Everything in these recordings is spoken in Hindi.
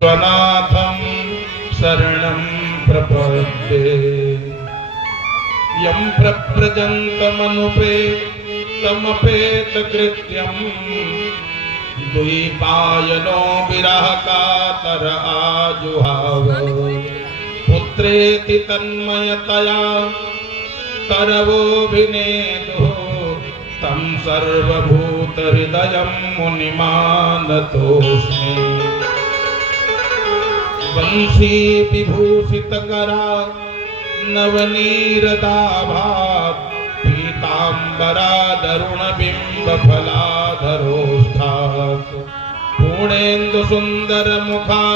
स्वनाथं शरणं प्रपद्ये यं प्रव्रजन्तमनुपेतमपेतकृत्यं द्वैपायनो विरहकातर आजुहाव पुत्रेति तन्मयतया तरवोऽभिनेदुः तं सर्वभूतहृदयं मुनिमानतोऽस्मि। वंशी विभूषितकरा नवनीरदाभात् पीताम्बरादरुणबिम्बफलाधरोष्ठात् पूर्णेन्दुसुन्दरमुखा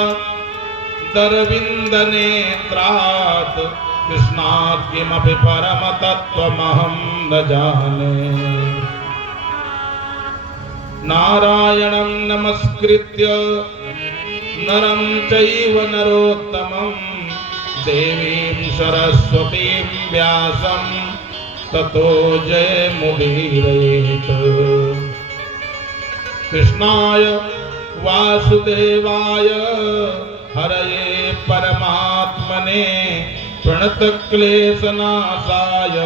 दरविन्दनेत्रात् कृष्णात् किमपि परमतत्त्वमहं न जाने। नारायणं नमस्कृत्य नरं चैव नरोत्तमं देवीं सरस्वतीं व्यासं ततो जयमुदीरयेत्। कृष्णाय वासुदेवाय हरये परमात्मने प्रणतक्लेशनाशाय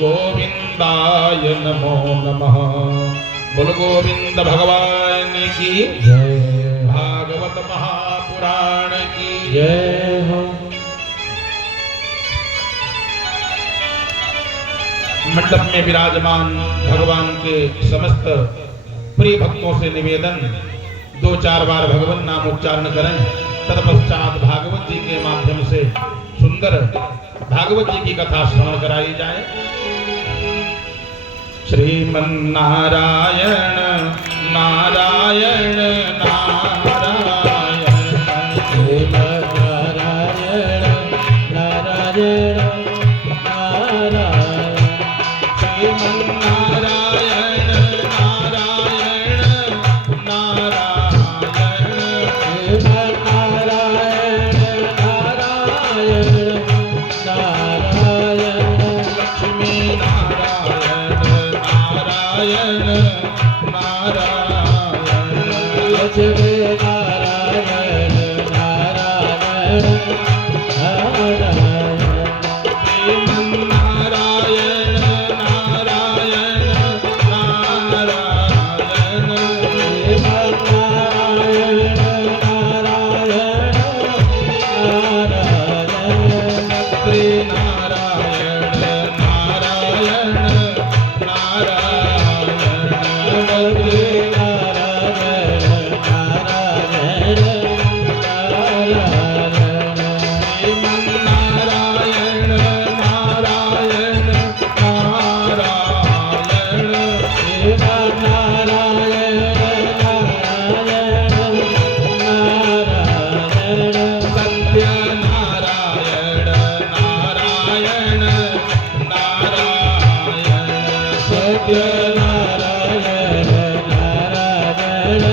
गोविन्दाय नमो नमः। बोल गोविंद भगवान की जय। भागवत महापुराण की जय हो। मंडप में विराजमान भगवान के समस्त प्रिय भक्तों से निवेदन 2-4 बार भगवान नाम उच्चारण करें। तत्पश्चात भागवत जी के माध्यम से सुंदर भागवत जी की कथा श्रवण कराई जाए। श्रीमन्नारायण नारायण नारायण श्रीमन्नारायण नारायण नारायण श्रीमन्नारायण नारायण नारायण श्रीमन्नारायण नारायण नारायण लक्ष्मी नारायण नारायण नारायण लक्ष्मी नारायण नारायण नारायण श्रीमन्नारायण नारायण नारायण श्रीमन्नारायण नारायण नारायण श्री नारायण नारायण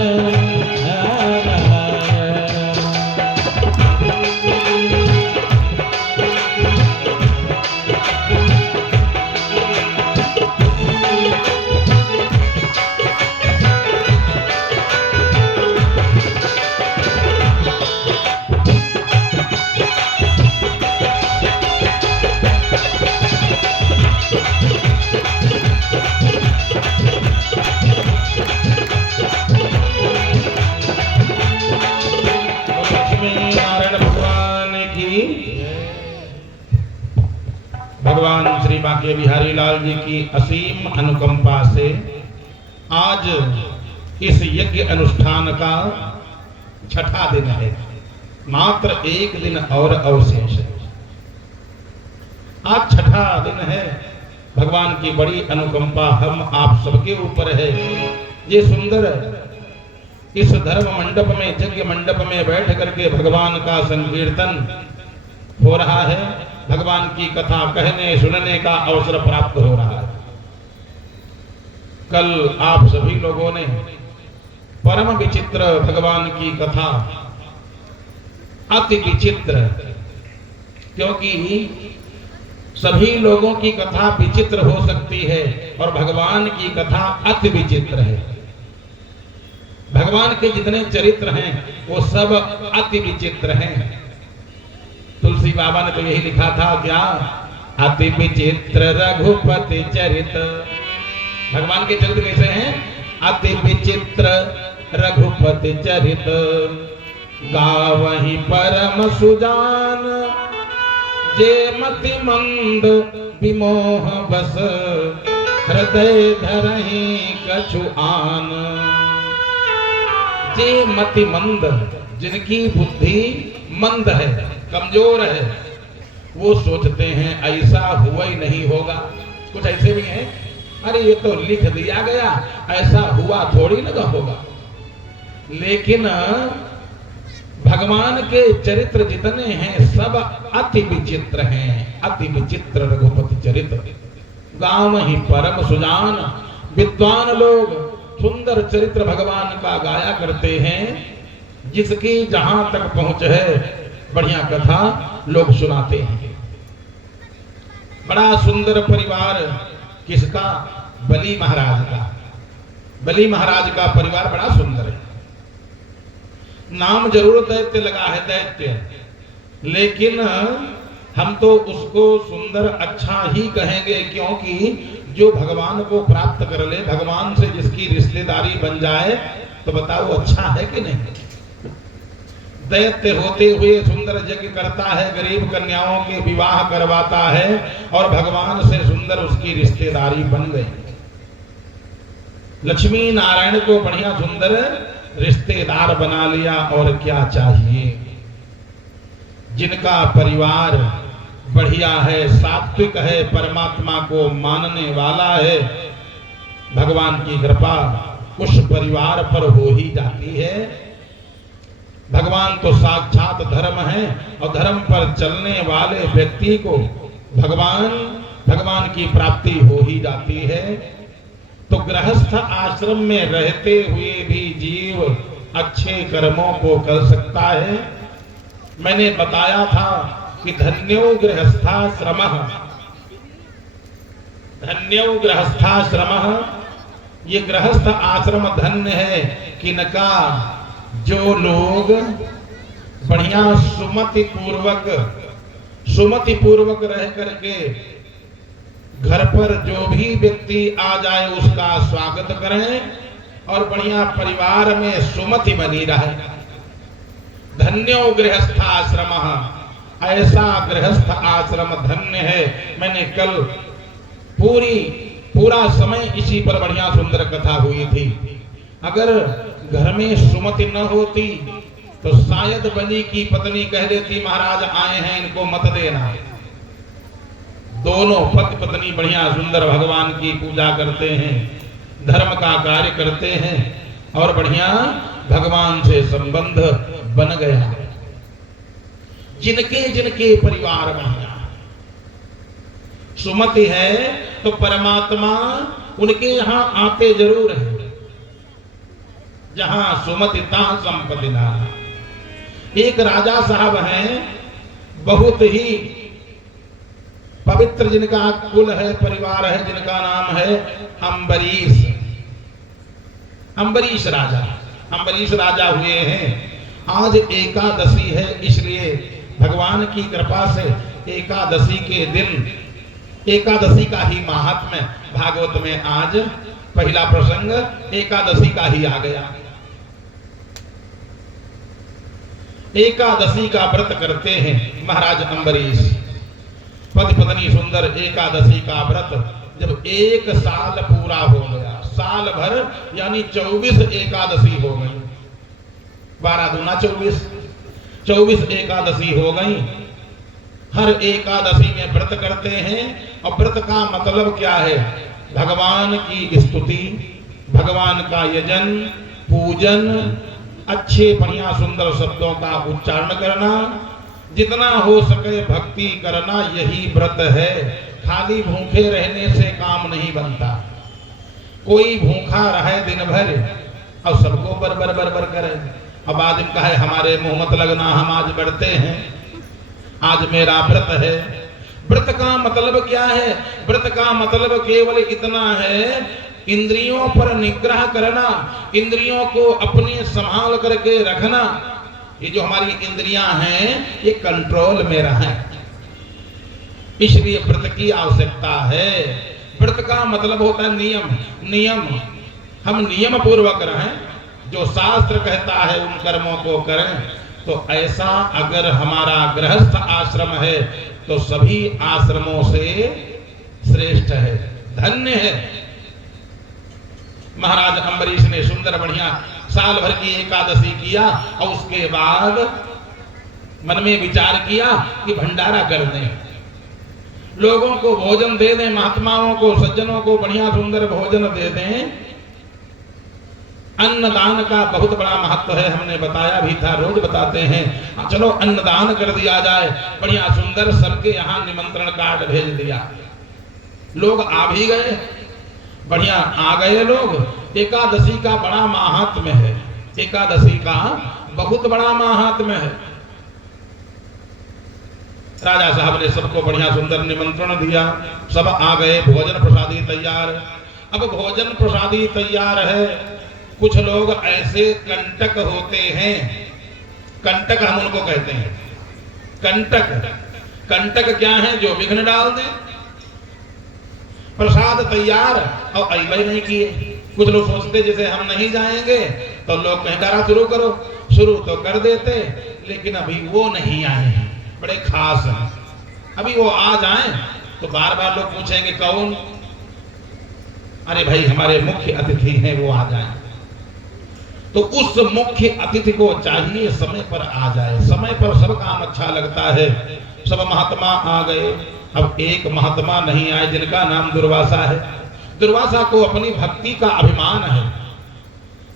भगवान श्री बांके बिहारी लाल जी की असीम अनुकंपा से आज इस यज्ञ अनुष्ठान का छठा दिन है। मात्र एक दिन और अवशेष है। आज छठा दिन है। भगवान की बड़ी अनुकंपा हम आप सबके ऊपर है। ये सुंदर इस धर्म मंडप में यज्ञ मंडप में बैठ करके भगवान का संकीर्तन हो रहा है। भगवान की कथा कहने सुनने का अवसर प्राप्त हो रहा है। कल आप सभी लोगों ने परम विचित्र भगवान की कथा, अति विचित्र, क्योंकि सभी लोगों की कथा विचित्र हो सकती है और भगवान की कथा अति विचित्र है। भगवान के जितने चरित्र हैं वो सब अति विचित्र हैं। तुलसी बाबा ने तो यही लिखा था, क्या? अति विचित्र रघुपति चरित। भगवान के चरित्र कैसे हैं? अति विचित्र रघुपति चरित, गावहि परम सुजान, जे मति मंद विमोह बस, हृदय धरहि कछु आन। जे मति मंद, जिनकी बुद्धि मंद है, कमजोर है, वो सोचते हैं ऐसा हुआ ही नहीं होगा। कुछ ऐसे भी हैं, अरे ये तो लिख दिया गया, ऐसा हुआ थोड़ी ना होगा। लेकिन भगवान के चरित्र जितने हैं सब अति विचित्र हैं। अति विचित्र रघुपति चरित्र, गाँव ही परम सुजान। विद्वान लोग सुंदर चरित्र भगवान का गाया करते हैं, जिसकी जहां तक पहुंच है बढ़िया कथा लोग सुनाते हैं। बड़ा सुंदर परिवार किसका? बलि महाराज का। बलि महाराज का परिवार बड़ा सुंदर है। नाम जरूर दैत्य लगा है, दैत्य, लेकिन हम तो उसको सुंदर अच्छा ही कहेंगे, क्योंकि जो भगवान को प्राप्त कर ले, भगवान से जिसकी रिश्तेदारी बन जाए, तो बताओ अच्छा है कि नहीं? दैत्य होते हुए सुंदर यज्ञ करता है, गरीब कन्याओं के विवाह करवाता है, और भगवान से सुंदर उसकी रिश्तेदारी बन गई। लक्ष्मी नारायण को बढ़िया सुंदर रिश्तेदार बना लिया, और क्या चाहिए? जिनका परिवार बढ़िया है, सात्विक है, परमात्मा को मानने वाला है, भगवान की कृपा उस परिवार पर हो ही जाती है। भगवान तो साक्षात धर्म है, और धर्म पर चलने वाले व्यक्ति को भगवान की प्राप्ति हो ही जाती है। तो गृहस्थ आश्रम में रहते हुए भी जीव अच्छे कर्मों को कर सकता है। मैंने बताया था कि धन्यो गृहस्थाश्रमः, धन्यो गृहस्थाश्रमः, ये गृहस्थ आश्रम धन्य है किनका? जो लोग बढ़िया सुमति पूर्वक रह करके घर पर जो भी व्यक्ति आ जाए उसका स्वागत करें, और बढ़िया परिवार में सुमति बनी रहे। धन्यो गृहस्थाश्रमः, ऐसा गृहस्थ आश्रम धन्य है। मैंने कल पूरा समय इसी पर बढ़िया सुंदर कथा हुई थी। अगर घर में सुमति न होती तो शायद बलि की पत्नी कह देती, महाराज आए हैं, इनको मत देना। दोनों पति पत्नी बढ़िया सुंदर भगवान की पूजा करते हैं, धर्म का कार्य करते हैं, और बढ़िया भगवान से संबंध बन गया। जिनके जिनके परिवार बढ़िया सुमति है, तो परमात्मा उनके यहाँ आते जरूर है। जहां सुमति तहां संपत्ति ना। एक राजा साहब हैं, बहुत ही पवित्र, जिनका कुल है, परिवार है, जिनका नाम है अम्बरीश। अम्बरीश राजा हुए हैं। आज एकादशी है, इसलिए भगवान की कृपा से एकादशी के दिन, एकादशी का ही महात्म्य भागवत में आज पहला प्रसंग एकादशी का ही आ गया। एकादशी का व्रत करते हैं महाराज अम्बरीश। पति पत्नी सुंदर एकादशी का व्रत जब 1 साल पूरा हो गया, साल भर यानी 24 एकादशी हो गई, 12 दूना 24 एकादशी हो गई। हर एकादशी में व्रत करते हैं, और व्रत का मतलब क्या है? भगवान की स्तुति, भगवान का यजन, पूजन, अच्छे बढ़िया सुंदर शब्दों का उच्चारण करना, जितना हो सके भक्ति करना, यही व्रत है। खाली भूखे रहने से काम नहीं बनता। कोई भूखा रहे दिन भर और सबको बर करे, अब आदमी कहे हमारे मुंह मत लगना, हम आज बढ़ते हैं, आज मेरा व्रत है। व्रत का मतलब क्या है? व्रत का मतलब केवल इतना है इंद्रियों पर निग्रह करना, इंद्रियों को अपने संभाल करके रखना। ये जो हमारी इंद्रियां हैं ये कंट्रोल में रहें, इसलिए व्रत की आवश्यकता है। व्रत का मतलब होता है नियम। नियम हम नियम पूर्वक रहें, जो शास्त्र कहता है उन कर्मों को करें। तो ऐसा अगर हमारा गृहस्थ आश्रम है तो सभी आश्रमों से श्रेष्ठ है, धन्य है। महाराज अम्बरीश ने सुंदर बढ़िया साल भर की एकादशी किया और उसके बाद मन में विचार किया कि भंडारा कर दें, लोगों को भोजन दे दें, महात्माओं को सज्जनों को बढ़िया सुंदर भोजन दे दें। अन्नदान का बहुत बड़ा महत्व है, हमने बताया भी था, रोज बताते हैं। चलो अन्नदान कर दिया जाए, बढ़िया सुंदर। सबके यहाँ निमंत्रण कार्ड भेज दिया, लोग आ भी गए, बढ़िया आ गए लोग। एकादशी का बड़ा महात्म्य है, एकादशी का बहुत बड़ा महात्म्य है। राजा साहब ने सबको बढ़िया सुंदर निमंत्रण दिया, सब आ गए, भोजन प्रसादी तैयार। अब भोजन प्रसादी तैयार है, कुछ लोग ऐसे कंटक होते हैं, कंटक हम उनको कहते हैं। कंटक, कंटक क्या है? जो विघ्न डाल दे। प्रसाद तैयार और अइबे नहीं किए। कुछ लोग सोचते जैसे हम नहीं जाएंगे तो लोग कहेंगे शुरू करो, शुरू तो कर देते, लेकिन अभी वो नहीं आए हैं, बड़े खास हैं। अभी वो आ जाएं तो बार बार लोग पूछेंगे कौन? अरे भाई हमारे मुख्य अतिथि हैं, वो आ जाएं। तो उस मुख्य अतिथि को चाहिए समय पर आ जाए। समय पर सब काम अच्छा लगता है। सब महात्मा आ गए। अब एक महात्मा नहीं आए जिनका नाम दुर्वासा है। दुर्वासा को अपनी भक्ति का अभिमान है,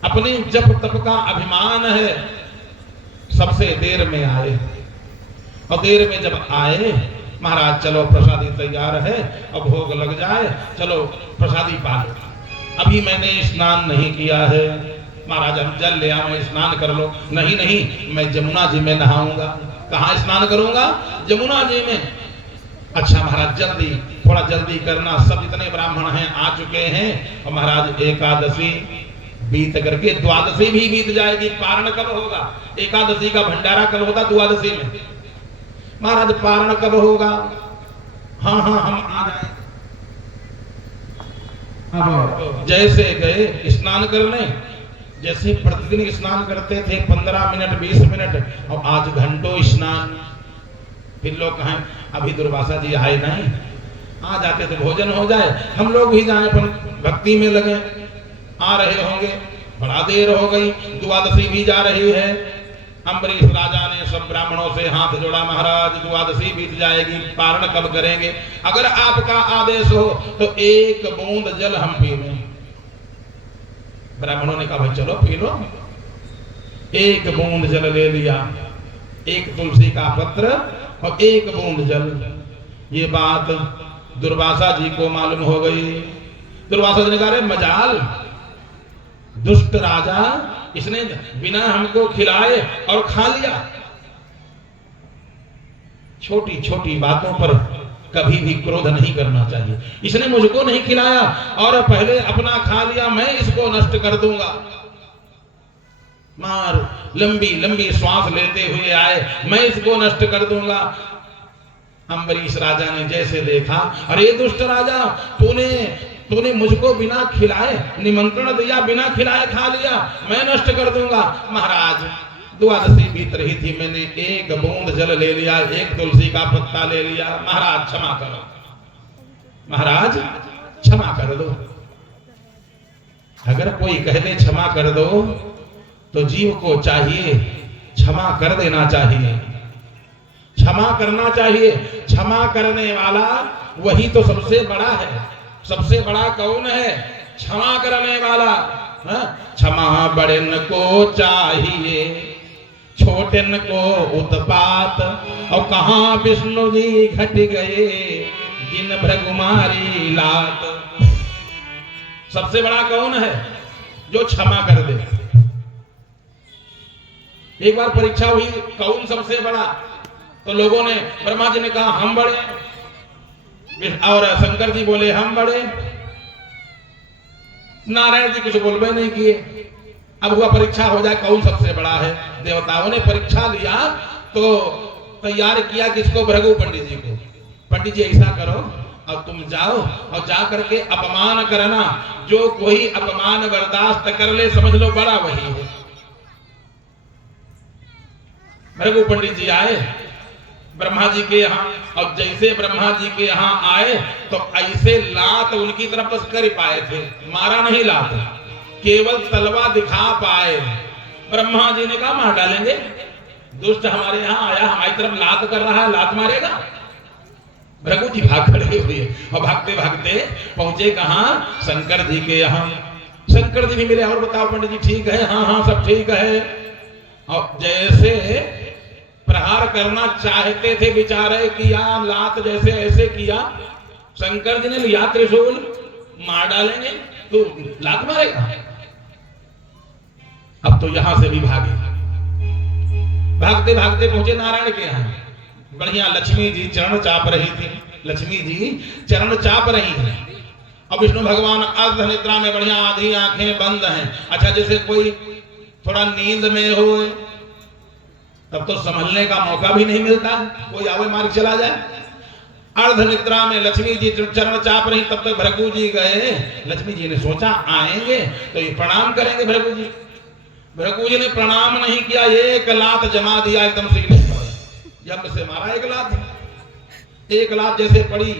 अपने जप तप का अभिमान है। सबसे देर में आए और देर में जब आए, महाराज चलो प्रसादी तैयार है, अब भोग लग जाए, चलो प्रसादी पा लो। अभी मैंने स्नान नहीं किया है, महाराज हम जल ले आओ, स्नान कर लो। नहीं नहीं, मैं जमुना जी में नहाऊंगा। कहाँ स्नान करूंगा? जमुना जी में। अच्छा महाराज जल्दी, थोड़ा जल्दी करना, सब जितने ब्राह्मण हैं आ चुके हैं। और महाराज एकादशी बीत करके द्वादशी भी बीत जाएगी। पारण कब होगा? एकादशी का भंडारा कब होता? द्वादशी में। महाराज पारण कब होगा? हाँ हाँ हम आ जाए। अब जैसे गए स्नान करने, जैसे प्रतिदिन स्नान करते थे 15 मिनट 20 मिनट, और आज घंटों स्नान। फिर लोग कहें अभी दुर्वासा जी आए नहीं, आ जाते तो भोजन हो जाए, हम लोग भी जाएं, पर भक्ति में लगे। आ रहे होंगे, बड़ा देर हो गई, द्वादशी भी जा रही है। अम्बरीश राजा ने सब ब्राह्मणों से हाथ जोड़ा, महाराज द्वादशी बीत जाएगी, पारण कब करेंगे? अगर आपका आदेश हो तो एक बूंद जल हम पी लें। ब्राह्मणों ने कहा भाई चलो पी लो। एक बूंद जल ले लिया, एक तुलसी का पत्र और एक बूंद जल। ये बात दुर्वासा जी को मालूम हो गई। दुर्वासा जी ने कहा मजाल, दुष्ट राजा, इसने बिना हमको खिलाए और खा लिया। छोटी छोटी बातों पर कभी भी क्रोध नहीं करना चाहिए। इसने मुझको नहीं खिलाया और पहले अपना खा लिया, मैं इसको नष्ट कर दूंगा। मार लंबी लंबी श्वास लेते हुए आए, मैं इसको नष्ट कर दूंगा। अम्बरीश राजा ने जैसे देखा, अरे दुष्ट राजा, तूने मुझको बिना खिलाए निमंत्रण दिया, बिना खिलाए खा लिया, मैं नष्ट कर दूंगा। महाराज द्वादशी बीत रही थी, मैंने एक बूंद जल ले लिया, एक तुलसी का पत्ता ले लिया। महाराज क्षमा करो, महाराज क्षमा कर दो। अगर कोई कह दे क्षमा कर दो तो जीव को चाहिए क्षमा कर देना चाहिए, क्षमा करना चाहिए। क्षमा करने वाला वही तो सबसे बड़ा है। सबसे बड़ा कौन है? क्षमा करने वाला। क्षमा बड़न को चाहिए, छोटन को उत्पात। और कहाँ विष्णु जी घट गए, जिन भृगुमारी लात। सबसे बड़ा कौन है? जो क्षमा कर दे। एक बार परीक्षा हुई कौन सबसे बड़ा, तो लोगों ने, ब्रह्मा जी ने कहा हम बड़े और शंकर जी बोले हम बड़े। नारायण जी कुछ बोलबे नहीं किए। अब हुआ परीक्षा हो जाए कौन सबसे बड़ा है। देवताओं ने परीक्षा लिया तो तैयार किया किसको, भृगु पंडित जी को। पंडित जी ऐसा करो अब तुम जाओ और जा करके अपमान करना, जो कोई अपमान बर्दाश्त कर ले समझ लो बड़ा वही है। भृगु पंडित जी आए ब्रह्मा जी के यहाँ, और जैसे ब्रह्मा जी के यहाँ आए तो ऐसे लात उनकी तरफ बस कर पाए थे, मारा नहीं लात, केवल तलवा दिखा पाए। ब्रह्मा जी ने कहा मार डालेंगे, दुष्ट हमारे यहाँ आया हमारी तरफ लात कर रहा है, लात मारेगा। भृगु जी भाग खड़े हुए और भागते भागते पहुंचे कहाँ, शंकर जी के यहाँ। शंकर जी भी मिले, और बताओ पंडित जी ठीक है? हाँ हाँ सब ठीक है। और जैसे प्रहार करना चाहते थे बेचारे, किया लात जैसे ऐसे किया, शंकर जी ने लिया त्रिशूल, मार डालेंगे तो लात मारेगा। अब तो यहां से भी भागे, भागते भागते पहुंचे नारायण के यहाँ। बढ़िया लक्ष्मी जी चरण चाप रही थी, लक्ष्मी जी चरण चाप रही हैं, और विष्णु भगवान अर्ध निद्रा में बढ़िया, आधी आंखें बंद हैं। अच्छा जैसे कोई थोड़ा नींद में हो तब तो संभलने का मौका भी नहीं मिलता, कोई आवे मार चला जाए। अर्ध निद्रा में लक्ष्मी जी चरण चाप रही, तब तक भृगु जी गए। लक्ष्मी जी ने सोचा आएंगे तो ये प्रणाम करेंगे भृगु जी। भृगु जी ने प्रणाम नहीं किया, एक लात जमा दिया एकदम सीने पर, जब से मारा एक लात जैसे पड़ी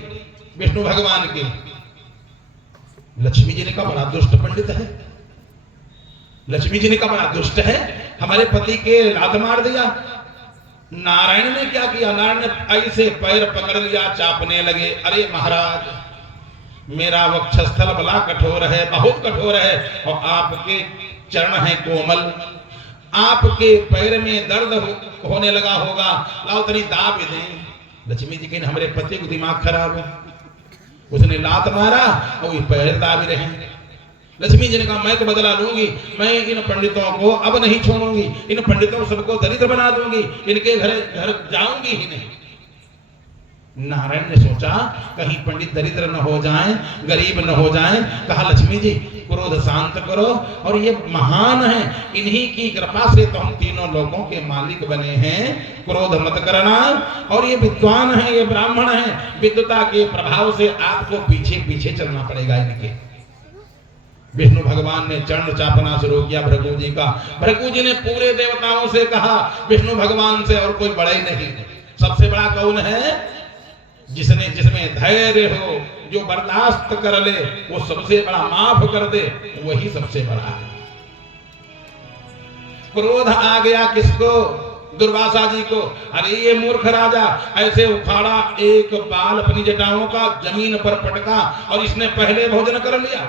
विष्णु भगवान की। लक्ष्मी जी ने कहा बड़ा दुष्ट पंडित है, लक्ष्मी जी ने कहा बड़ा दुष्ट है, हमारे पति के लात मार दिया। नारायण ने क्या किया, नारायण ने ऐसे पैर पकड़ लिया, चापने लगे। अरे महाराज मेरा वक्षस्थल बड़ा कठोर है, बहुत कठोर है, और आपके चरण हैं कोमल, आपके पैर में दर्द होने लगा होगा, लाओ तनी दाब दें। लक्ष्मी जी के हमारे पति को दिमाग खराब है, उसने लात मारा और पैर दाब रहे। लक्ष्मी जी ने कहा मैं तो बदला लूंगी, मैं इन पंडितों को अब नहीं छोड़ूंगी, इन पंडितों सबको दरिद्र बना दूंगी, इनके घर जाऊंगी ही नहीं। नारायण ने सोचा कहीं पंडित दरिद्र न हो जाएं, गरीब न हो जाएं। कहा लक्ष्मी जी क्रोध शांत करो, और ये महान है, इन्हीं की कृपा से तो हम तीनों लोगों के मालिक बने हैं, क्रोध मत करना। और ये विद्वान है, ये ब्राह्मण है, विद्वता के प्रभाव से आपको पीछे पीछे चलना पड़ेगा इनके। विष्णु भगवान ने चरण चापना शुरू किया भृगु जी का। भृगु जी ने पूरे देवताओं से कहा विष्णु भगवान से और कोई बड़ा ही नहीं, सबसे बड़ा कौन है? जिसमें धैर्य हो, जो बर्दाश्त कर ले, वो सबसे बड़ा, माफ कर दे, वही सबसे बड़ा है। क्रोध आ गया किसको? दुर्वासा जी को। अरे ये मूर्ख राजा, ऐसे उखाड़ा एक बाल अपनी जटाओं का, जमीन पर पटका, और इसने पहले भोजन कर लिया।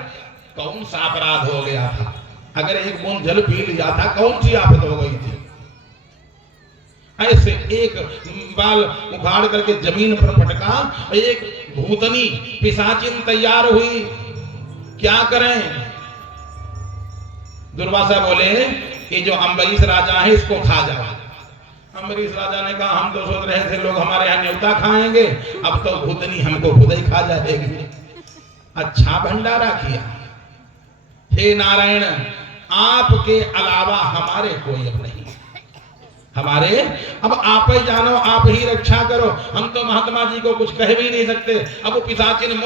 कौन सा अपराध हो गया था? अगर एक बूंद जल पी लिया था, कौन सी आफत हो गई थी? ऐसे एक बाल उखाड़ करके जमीन पर पटका, एक भूतनी पिशाचिन तैयार हुई, क्या करें? दुर्वासा बोले ये जो अम्बरीश राजा है इसको खा जाओ। अम्बरीश राजा ने कहा हम तो सोच रहे थे लोग हमारे यहाँ न्योता खाएंगे, अब तो भूतनी हमको खुद ही खा जाएगी। अच्छा भंडारा किया। हे नारायण आपके अलावा हमारे कोई अब नहीं, हमारे अब आप ही जानो, आप ही रक्षा करो। हम तो महात्मा जी को कुछ कह भी नहीं सकते। अब वो पिशाचिन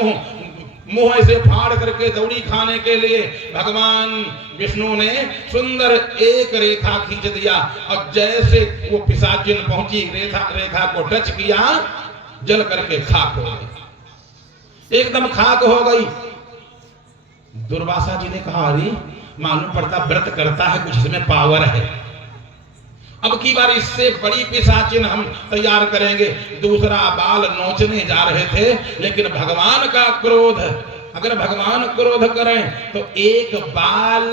मुंह ऐसे फाड़ करके दौड़ी खाने के लिए भगवान विष्णु ने सुंदर एक रेखा खींच दिया, और जैसे वो पिशाचिन पहुंची, रेखा को टच किया, जल करके खाक हो गई, एकदम खाक हो गई। दुर्वासा जी ने कहा अरे मालूम पड़ता व्रत करता है, कुछ इसमें पावर है, अब की बार इससे बड़ी पिशाचिन हम तैयार करेंगे। दूसरा बाल नोचने जा रहे थे, लेकिन भगवान का क्रोध, अगर भगवान क्रोध करें तो एक बाल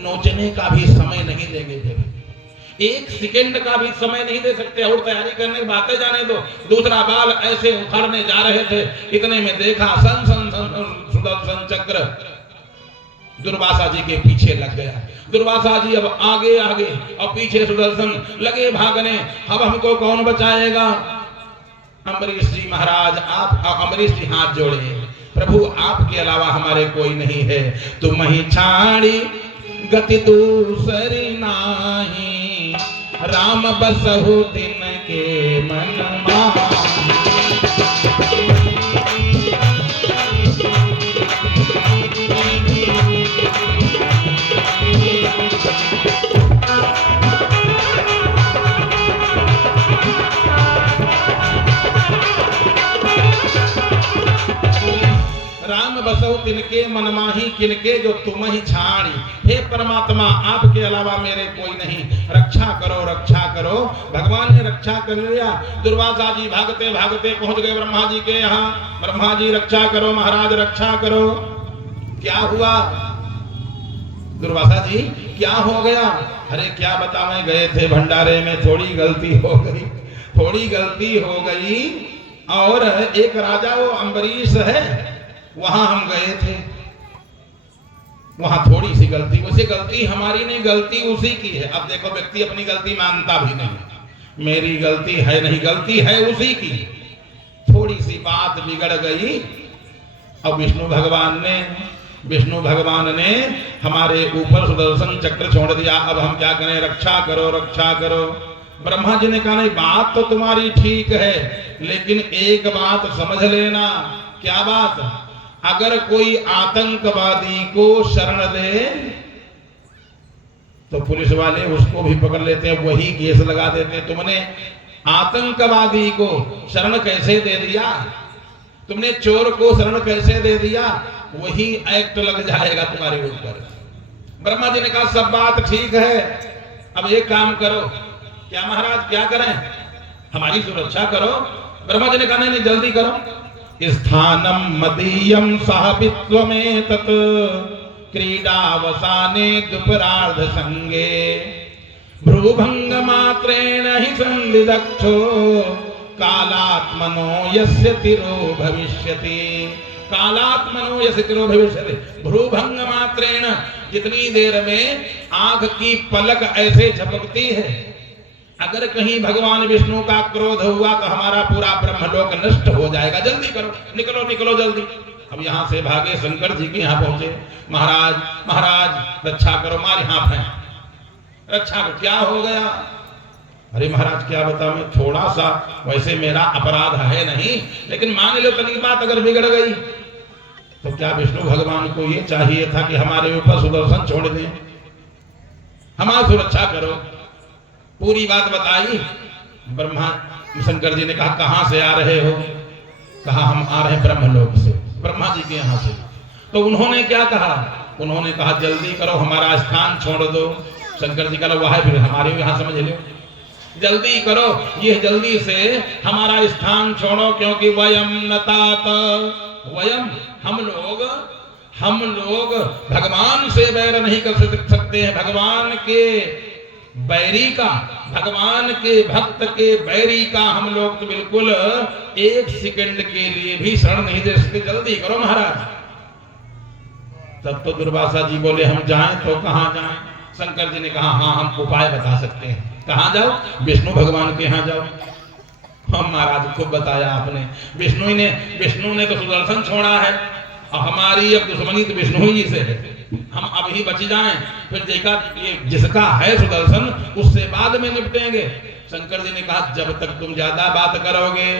नोचने का भी समय नहीं देंगे, फिर एक सेकंड का भी समय नहीं दे सकते। और तैयारी करने की बातें जाने दो। दूसरा बाल ऐसे उखाड़ने जा रहे थे, इतने में देखा सन सन सन सुदर्शन चक्र दुर्वासा जी के पीछे लग गया। दुर्वासा जी अब आगे आगे और पीछे सुदर्शन लगे भागने। अब हमको कौन बचाएगा? अम्बरीश जी महाराज, आप अम्बरीश जी हाथ जोड़े, प्रभु आपके अलावा हमारे कोई नहीं है। तुम ही छाड़ी गति दूसरी नाही, राम बसहु दिन के मन माही। राम बसहु तिनके मन माही, किनके जो तुम ही छाड़ी। हे परमात्मा, आपके अलावा मेरे कोई नहीं, रक्षा करो रक्षा करो। भगवान ने रक्षा कर लिया। दुर्वासा जी भागते भागते पहुंच गए ब्रह्मा जी के यहाँ। ब्रह्मा जी रक्षा करो महाराज रक्षा करो। क्या हुआ दुर्वासा जी, क्या हो गया? अरे क्या बताएं, गए थे भंडारे में, थोड़ी गलती हो गई, थोड़ी गलती हो गई। और एक राजा वो अम्बरीश है, वहां हम गए थे, वहां थोड़ी सी गलती, उसे गलती हमारी नहीं, गलती उसी की है। अब देखो व्यक्ति अपनी गलती मानता भी नहीं, मेरी गलती है नहीं, गलती है उसी की। थोड़ी सी बात बिगड़ गई। अब विष्णु भगवान ने हमारे ऊपर सुदर्शन चक्र छोड़ दिया। अब हम क्या करें? रक्षा करो रक्षा करो। ब्रह्मा जी ने कहा नहीं, बात तो तुम्हारी ठीक है, लेकिन एक बात समझ लेना। क्या बात? अगर कोई आतंकवादी को शरण दे तो पुलिस वाले उसको भी पकड़ लेते हैं, वही केस लगा देते हैं। तुमने आतंकवादी को शरण कैसे दे दिया? तुमने चोर को शरण कैसे दे दिया? वही एक्ट लग जाएगा तुम्हारे ऊपर। ब्रह्मा जी ने कहा सब बात ठीक है, अब एक काम करो। क्या महाराज, क्या करें? हमारी सुरक्षा करो। ब्रह्मा जी ने कहा नहीं जल्दी करो। स्थानम मदीयम साहबित्वमें तत् क्रीडावसाने दुपरार्ध संगे भ्रूभंग मात्रेण हि संविदक्षो कालात्मनो यस्य तिरो भविष्यति। कालात्मनो यस्य तिरो भविष्यति। भ्रूभंग मात्रेण, जितनी देर में आंख की पलक ऐसे झपकती है, अगर कहीं भगवान विष्णु का क्रोध हुआ तो हमारा पूरा ब्रह्मलोक नष्ट हो जाएगा। जल्दी करो, निकलो निकलो जल्दी। अब यहाँ से भागे, शंकर जी के यहाँ पहुंचे। महाराज महाराज रक्षा करो, मारे हाथ है, रक्षा करो। क्या हो गया? अरे महाराज क्या बताऊं, थोड़ा सा वैसे मेरा अपराध है नहीं, लेकिन मान लो तनी बात अगर बिगड़ गई तो क्या विष्णु भगवान को ये चाहिए था कि हमारे ऊपर सुदर्शन छोड़ दें? हमारी सुरक्षा करो। पूरी बात बताई। ब्रह्मा शंकर जी ने कहा कहां से आ रहे हो? कहा हम आ रहे हैं ब्रह्मलोक से, ब्रह्मा जी के यहां से। तो उन्होंने क्या कहा? उन्होंने कहा जल्दी करो, हमारा स्थान छोड़ दो। शंकर जी का वह फिर हमारे यहां समझ लो, जल्दी करो, ये जल्दी से हमारा स्थान छोड़ो, क्योंकि वयम नतात, वयम हम लोग भगवान से बैर नहीं कर सकते हैं। भगवान के बैरी का, भगवान के भक्त के बैरी का हम लोग तो बिल्कुल एक सेकंड के लिए भी शरण नहीं दे सकते। जल्दी करो महाराज। तब तो दुर्वासा जी बोले हम जाएं तो कहां जाएं? शंकर जी ने कहा हाँ हम उपाय बता सकते हैं। कहां जाओ? विष्णु भगवान के यहाँ जाओ। हम महाराज खूब बताया आपने, विष्णु ने तो सुदर्शन छोड़ा है, और हमारी अब दुश्मनी तो विष्णु ही से है। हम अब ही बच जाएं, फिर जिसका है सुदर्शन उससे बाद में निपटेंगे। शंकर जी ने कहा जब तक तुम ज्यादा बात करोगे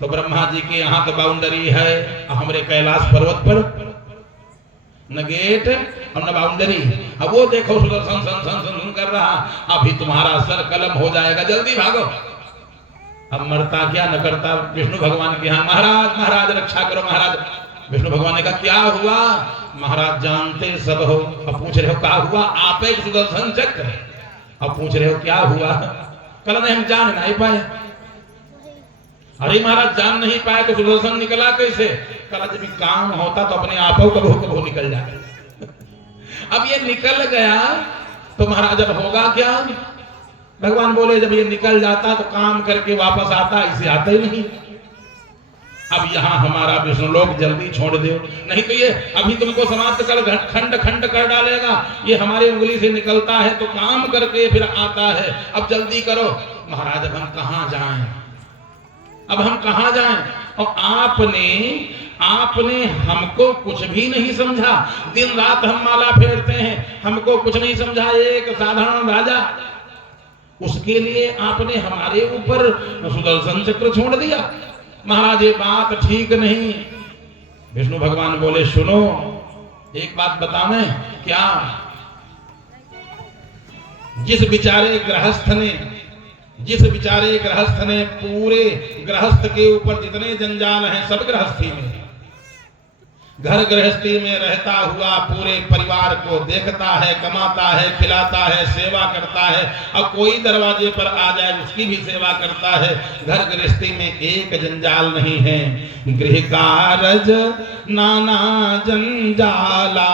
तो ब्रह्मा जी के यहाँ तो बाउंड्री है, हमारे कैलाश पर्वत पर न गेट और न बाउंड्री। अब वो देखो सुदर्शन सन सन सन कर रहा, अभी तुम्हारा सर कलम हो जाएगा, जल्दी भागो। अब मरता क्या न करता विष्णु भगवान के यहाँ। महाराज महाराज रक्षा करो महाराज। विष्णु भगवान ने कहा क्या हुआ? महाराज जानते सब हो, अब पूछ रहे हो क्या हुआ? आप एक सुदर्शन चक्र, अब पूछ रहे हो क्या हुआ? कल नहीं हम जान नहीं पाए। अरे महाराज जान नहीं पाए तो सुदर्शन निकला कैसे? कल जब काम होता तो अपने आप कबो कबो निकल जाए। अब ये निकल गया तो महाराज अब होगा क्या? भगवान बोले जब ये निकल जाता तो काम करके वापस आता, इसे आता ही नहीं। अब यहाँ हमारा विष्णु लोक जल्दी छोड़ दो, नहीं तो ये अभी तुमको समाप्त कर खंड खंड कर डालेगा। ये हमारी उंगली से निकलता है तो काम करके फिर आता है। अब जल्दी करो महाराज। अब हम कहाँ जाएं? अब हम कहाँ जाएं? और आपने हमको कुछ भी नहीं समझा। दिन रात हम माला फेरते हैं, हमको कुछ नहीं समझा। एक साधारण राजा, उसके लिए आपने हमारे ऊपर सुदर्शन चक्र छोड़ दिया। महाराज ये बात ठीक नहीं। विष्णु भगवान बोले सुनो, एक बात बतावें क्या? जिस बेचारे गृहस्थ ने पूरे गृहस्थ के ऊपर जितने जंजाल हैं सब गृहस्थी में, घर गृहस्थी में रहता हुआ पूरे परिवार को देखता है, कमाता है, खिलाता है, सेवा करता है। अब कोई दरवाजे पर आ जाए उसकी भी सेवा करता है। घर गृहस्थी में एक जंजाल नहीं है। गृह कारज नाना जंजाला,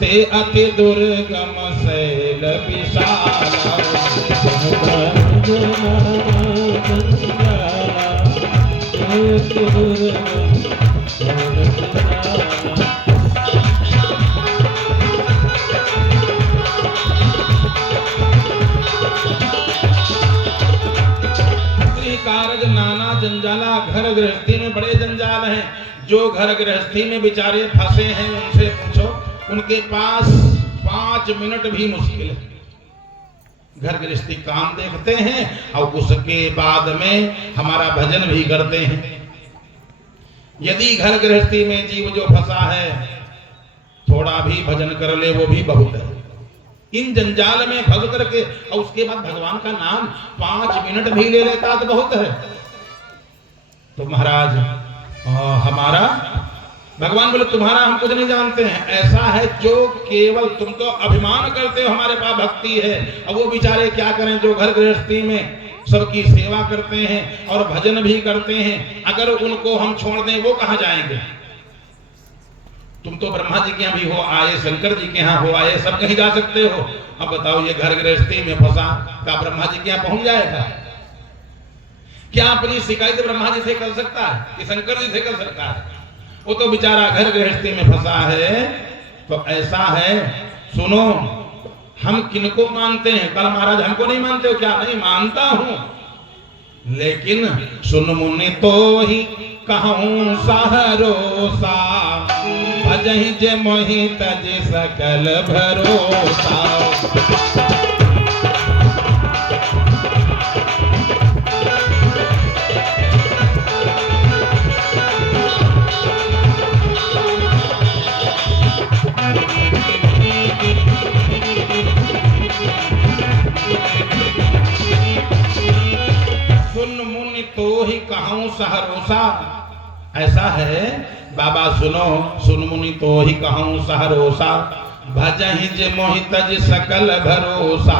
ते अति दुर्गम शैल विशाला। कारज नाना जंजाला, घर गृहस्थी में बड़े जंजाल हैं। जो घर गृहस्थी में बेचारे फंसे हैं उनसे पूछो, उनके पास 5 मिनट भी मुश्किल है। घर गृहस्थी काम देखते हैं और उसके बाद में हमारा भजन भी करते हैं। यदि घर गृहस्थी में जीव जो फंसा है थोड़ा भी भजन कर ले वो भी बहुत है। इन जंजाल में फंस करके और उसके बाद भगवान का नाम 5 मिनट भी ले लेता तो बहुत है। तो महाराज हमारा भगवान बोले तुम्हारा हम कुछ नहीं जानते हैं। ऐसा है जो केवल तुम तो अभिमान करते हो हमारे पास भक्ति है, और वो बेचारे क्या करें जो घर गृहस्थी में सबकी सेवा करते हैं और भजन भी करते हैं। अगर उनको हम छोड़ दें वो कहां जाएंगे? तुम तो ब्रह्मा जी के यहाँ भी हो आए, शंकर जी के यहाँ हो आए, सब कहीं जा सकते हो। अब बताओ ये घर गृहस्थी में फंसा क्या ब्रह्मा जी के यहाँ पहुंच जाएगा? क्या अपनी शिकायत ब्रह्मा जी से कर सकता है कि शंकर जी से कर सकता है? वो तो बेचारा घर गृहस्थी में फंसा है। तो ऐसा है, सुनो, हम किनको मानते हैं? कल महाराज हमको नहीं मानते हो क्या? नहीं मानता हूं, लेकिन सुन मुनि तो ही कहूं सहरोसा, भजहि जे मोहि तज सकल भरोसा। सुन मुनि तो ही कहूं सहरोसा। ऐसा है बाबा सुनो, सुन मुनि तो ही कहूं सहरोसा, भजहि जे मोहि तज सकल भरोसा।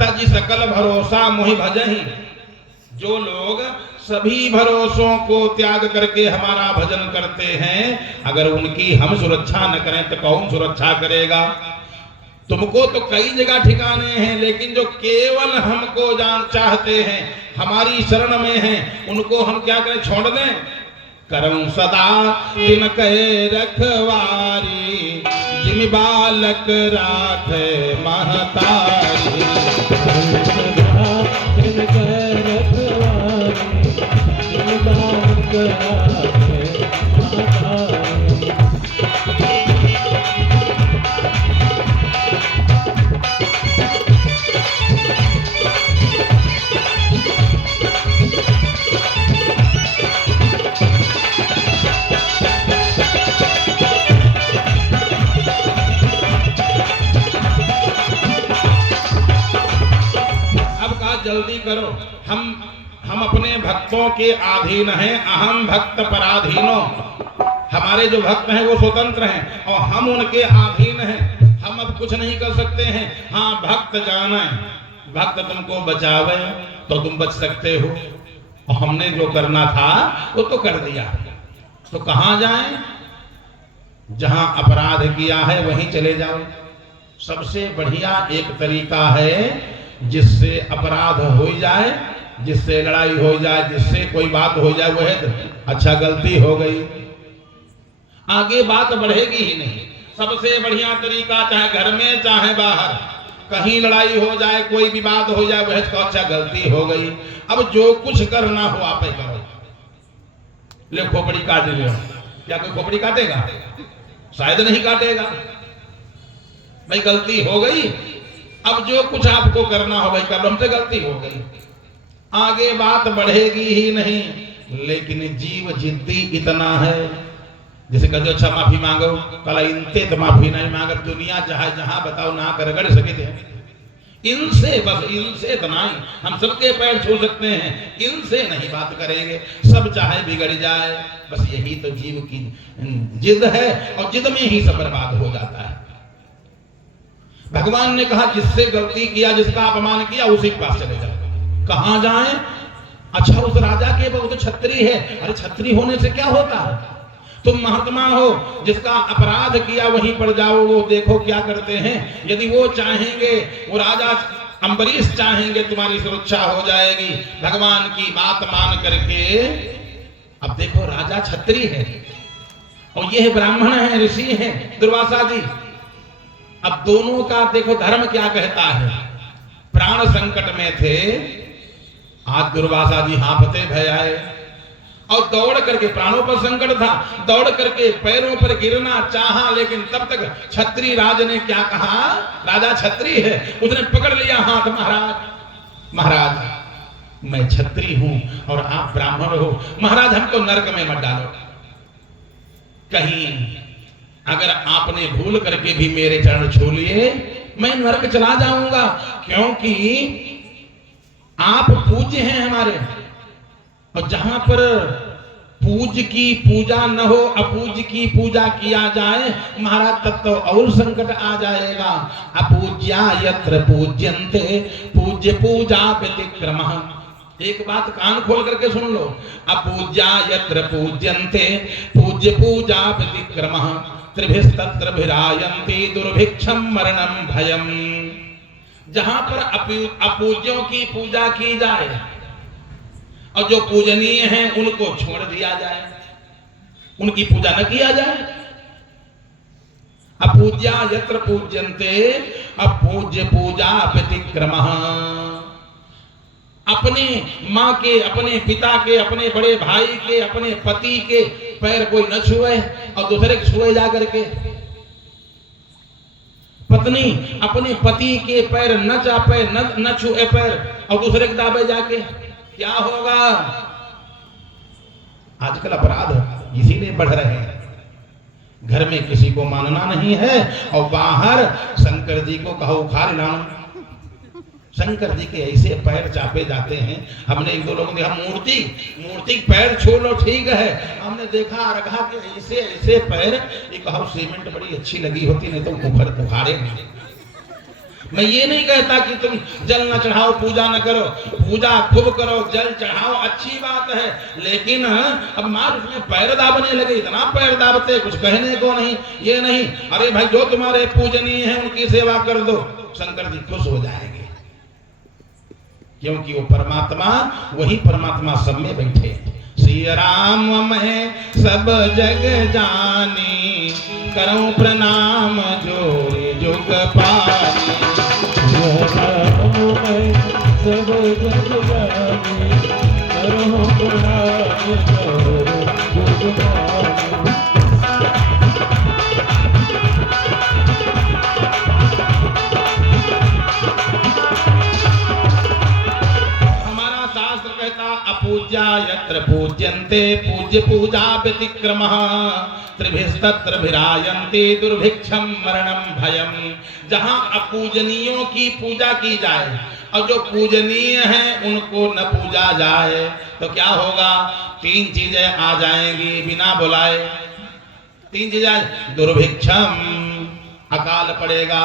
तज सकल भरोसा मोहि भजहि। जो लोग सभी भरोसों को त्याग करके हमारा भजन करते हैं, अगर उनकी हम सुरक्षा न करें तो कौन सुरक्षा करेगा? तुमको तो कई जगह ठिकाने हैं, लेकिन जो केवल हमको जान चाहते हैं, हमारी शरण में हैं, उनको हम क्या करें? छोड़ दें? करम सदा दिन कहे रखवारी, जिम बालक राखे महतारी। जल्दी करो, हम अपने भक्तों के अधीन हैं। अहम भक्त पराधीनो। हमारे जो भक्त हैं वो स्वतंत्र हैं और हम उनके अधीन हैं। हम अब कुछ नहीं कर सकते हैं। हाँ, भक्त जाना है, भक्त तुमको बचावे तो तुम बच सकते हो, और हमने जो करना था वो तो कर दिया। तो कहां जाएं? जहां अपराध किया है वहीं चले जाओ। सबसे बढ़िया एक तरीका है जिससे अपराध हो जाए, जिससे लड़ाई हो जाए, जिससे कोई बात हो जाए, वो है अच्छा गलती हो गई, आगे बात बढ़ेगी ही नहीं। सबसे बढ़िया तरीका, चाहे घर में चाहे बाहर, कहीं लड़ाई हो जाए, कोई विवाद हो जाए, वह तो अच्छा गलती हो गई, अब जो कुछ करना हो आप करो। ले खोपड़ी काट लियो। क्या कोई खोपड़ी काटेगा? शायद नहीं काटेगा। भाई गलती हो गई, अब जो कुछ आपको करना हो भाई कर लो, हमसे गलती हो गई, आगे बात बढ़ेगी ही नहीं। लेकिन जीव जिद्दी इतना है, जैसे कहते अच्छा माफी मांगो, कल इनते तो माफी नहीं मांग, दुनिया चाहे जहां बताओ ना कर गड़ सके थे इनसे, बस इनसे इतना ही हम सबके पैर छू सकते हैं, इनसे नहीं बात करेंगे, सब चाहे बिगड़ जाए। बस यही तो जीव की जिद है, और जिद में ही सब बर्बाद हो जाता है। भगवान ने कहा जिससे गलती किया, जिसका अपमान किया, उसी के पास चले जाओ। कहां जाएं? अच्छा उस राजा के वो तो छत्री है। अरे छत्री होने से क्या होता है? तुम महात्मा हो, जिसका अपराध किया वहीं पर जाओ, वो देखो क्या करते हैं। यदि वो चाहेंगे, वो राजा अम्बरीश चाहेंगे, तुम्हारी सुरक्षा हो जाएगी भगवान की बात मान करके। अब देखो राजा छत्री है और ये ब्राह्मण है, ऋषि है दुर्वासा जी। अब दोनों का देखो धर्म क्या कहता है। प्राण संकट में थे, आज दुर्वासा जी हांफते भय आए और दौड़ करके, प्राणों पर संकट था, दौड़ करके पैरों पर गिरना चाहा, लेकिन तब तक छत्री राज ने क्या कहा, राजा छत्री है, उसने पकड़ लिया हाथ। महाराज महाराज मैं छत्री हूं और आप ब्राह्मण हो, महाराज हमको नरक में मत डालो। कहीं अगर आपने भूल करके भी मेरे चरण छू लिए, मैं नरक चला जाऊंगा, क्योंकि आप पूज्य हैं हमारे। और जहां पर पूज्य की पूजा न हो, अपूज्य की पूजा किया जाए महाराज, तब तो और संकट आ जाएगा। अपूज्या यत्र पूज्यन्ते पूज्य पूजा व्यतिक्रमः। एक बात कान खोल करके सुन लो, अपूज्या यत्र पूज्यन्ते पूज्य पूजा व्यतिक्रमः त्रिभिस्तत्र भिरायन्ति दुर्भिक्षम मरणम भयम। जहां पर अपूज्यों की पूजा की जाए और जो पूजनीय हैं उनको छोड़ दिया जाए, उनकी पूजा न किया जाए। अपूज्या यत्र पूज्यन्ते अपूज्य पूजा व्यतिक्रमः। अपने माँ के, अपने पिता के, अपने बड़े भाई के, अपने पति के पैर कोई न छुए और दूसरे के छुए जा करके। पत्नी अपने पति के पैर न चापे, न छुए पैर और दूसरे के दाबे जाके, क्या होगा? आजकल अपराध इसीलिए बढ़ रहे हैं। घर में किसी को मानना नहीं है और बाहर शंकर जी को कहो उखाड़ लाओ। शंकर जी के ऐसे पैर चापे जाते हैं। हमने एक दो लोगों ने कहा मूर्ति पैर छू लो ठीक है, हमने देखा अर्घा के ऐसे ऐसे पैर, ये कहा सीमेंट बड़ी अच्छी लगी होती, नहीं तो उखाड़े नहीं। मैं ये नहीं कहता कि तुम जल न चढ़ाओ, पूजा न करो, पूजा खूब करो, जल चढ़ाओ, अच्छी बात है, लेकिन अब मार उसमें पैर दाबने लगे, इतना पैर दाबते कुछ कहने को नहीं। ये नहीं, अरे भाई जो तुम्हारे पूजनीय है उनकी सेवा कर दो, शंकर जी खुश हो जाएंगे, क्योंकि वो परमात्मा, वही परमात्मा सब में बैठे। श्री राम मैं सब जग जानी, करूं प्रणाम जोरे जुग पानी। मैं सब जग जानी, करूं प्रणाम जोरे जुग पानी। अपूज्या यत्र पूज्यन्ते पूज्य पूजा व्यतिक्रमः त्रिभिस्तत्र भिरायन्ति दुर्भिक्षम मरणम भयम। जहां अपूजनीयों की पूजा की जाए और जो पूजनीय हैं उनको न पूजा जाए तो क्या होगा? तीन चीजें आ जाएंगी बिना बुलाए। तीन चीजें, दुर्भिक्षम, अकाल पड़ेगा,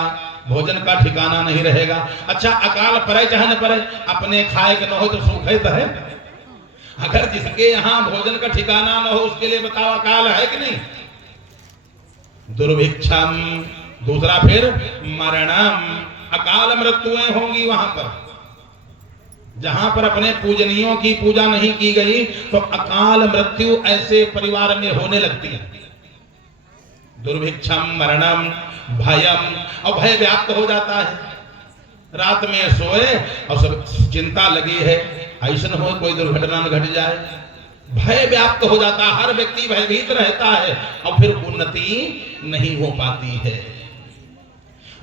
भोजन का ठिकाना नहीं रहेगा। अच्छा अकाल पड़े चाहे न पड़े, अपने खाए के न हो तो सूखे तो है। अगर जिसके यहाँ भोजन का ठिकाना न हो उसके लिए बताओ अकाल है कि नहीं? दुर्भिक्षम, दूसरा फिर मरणम, अकाल मृत्युएं होंगी वहां पर। जहां पर अपने पूजनीयों की पूजा नहीं की गई तो अकाल मृत्यु ऐसे परिवार में होने लगती है। दुर्भिक्षम मरणम भयम, और भय व्याप्त हो जाता है। रात में सोए और सब चिंता लगी है, ऐसा न हो कोई दुर्घटना न घट जाए। भय व्याप्त हो जाता है, हर व्यक्ति भयभीत रहता है और फिर उन्नति नहीं हो पाती है।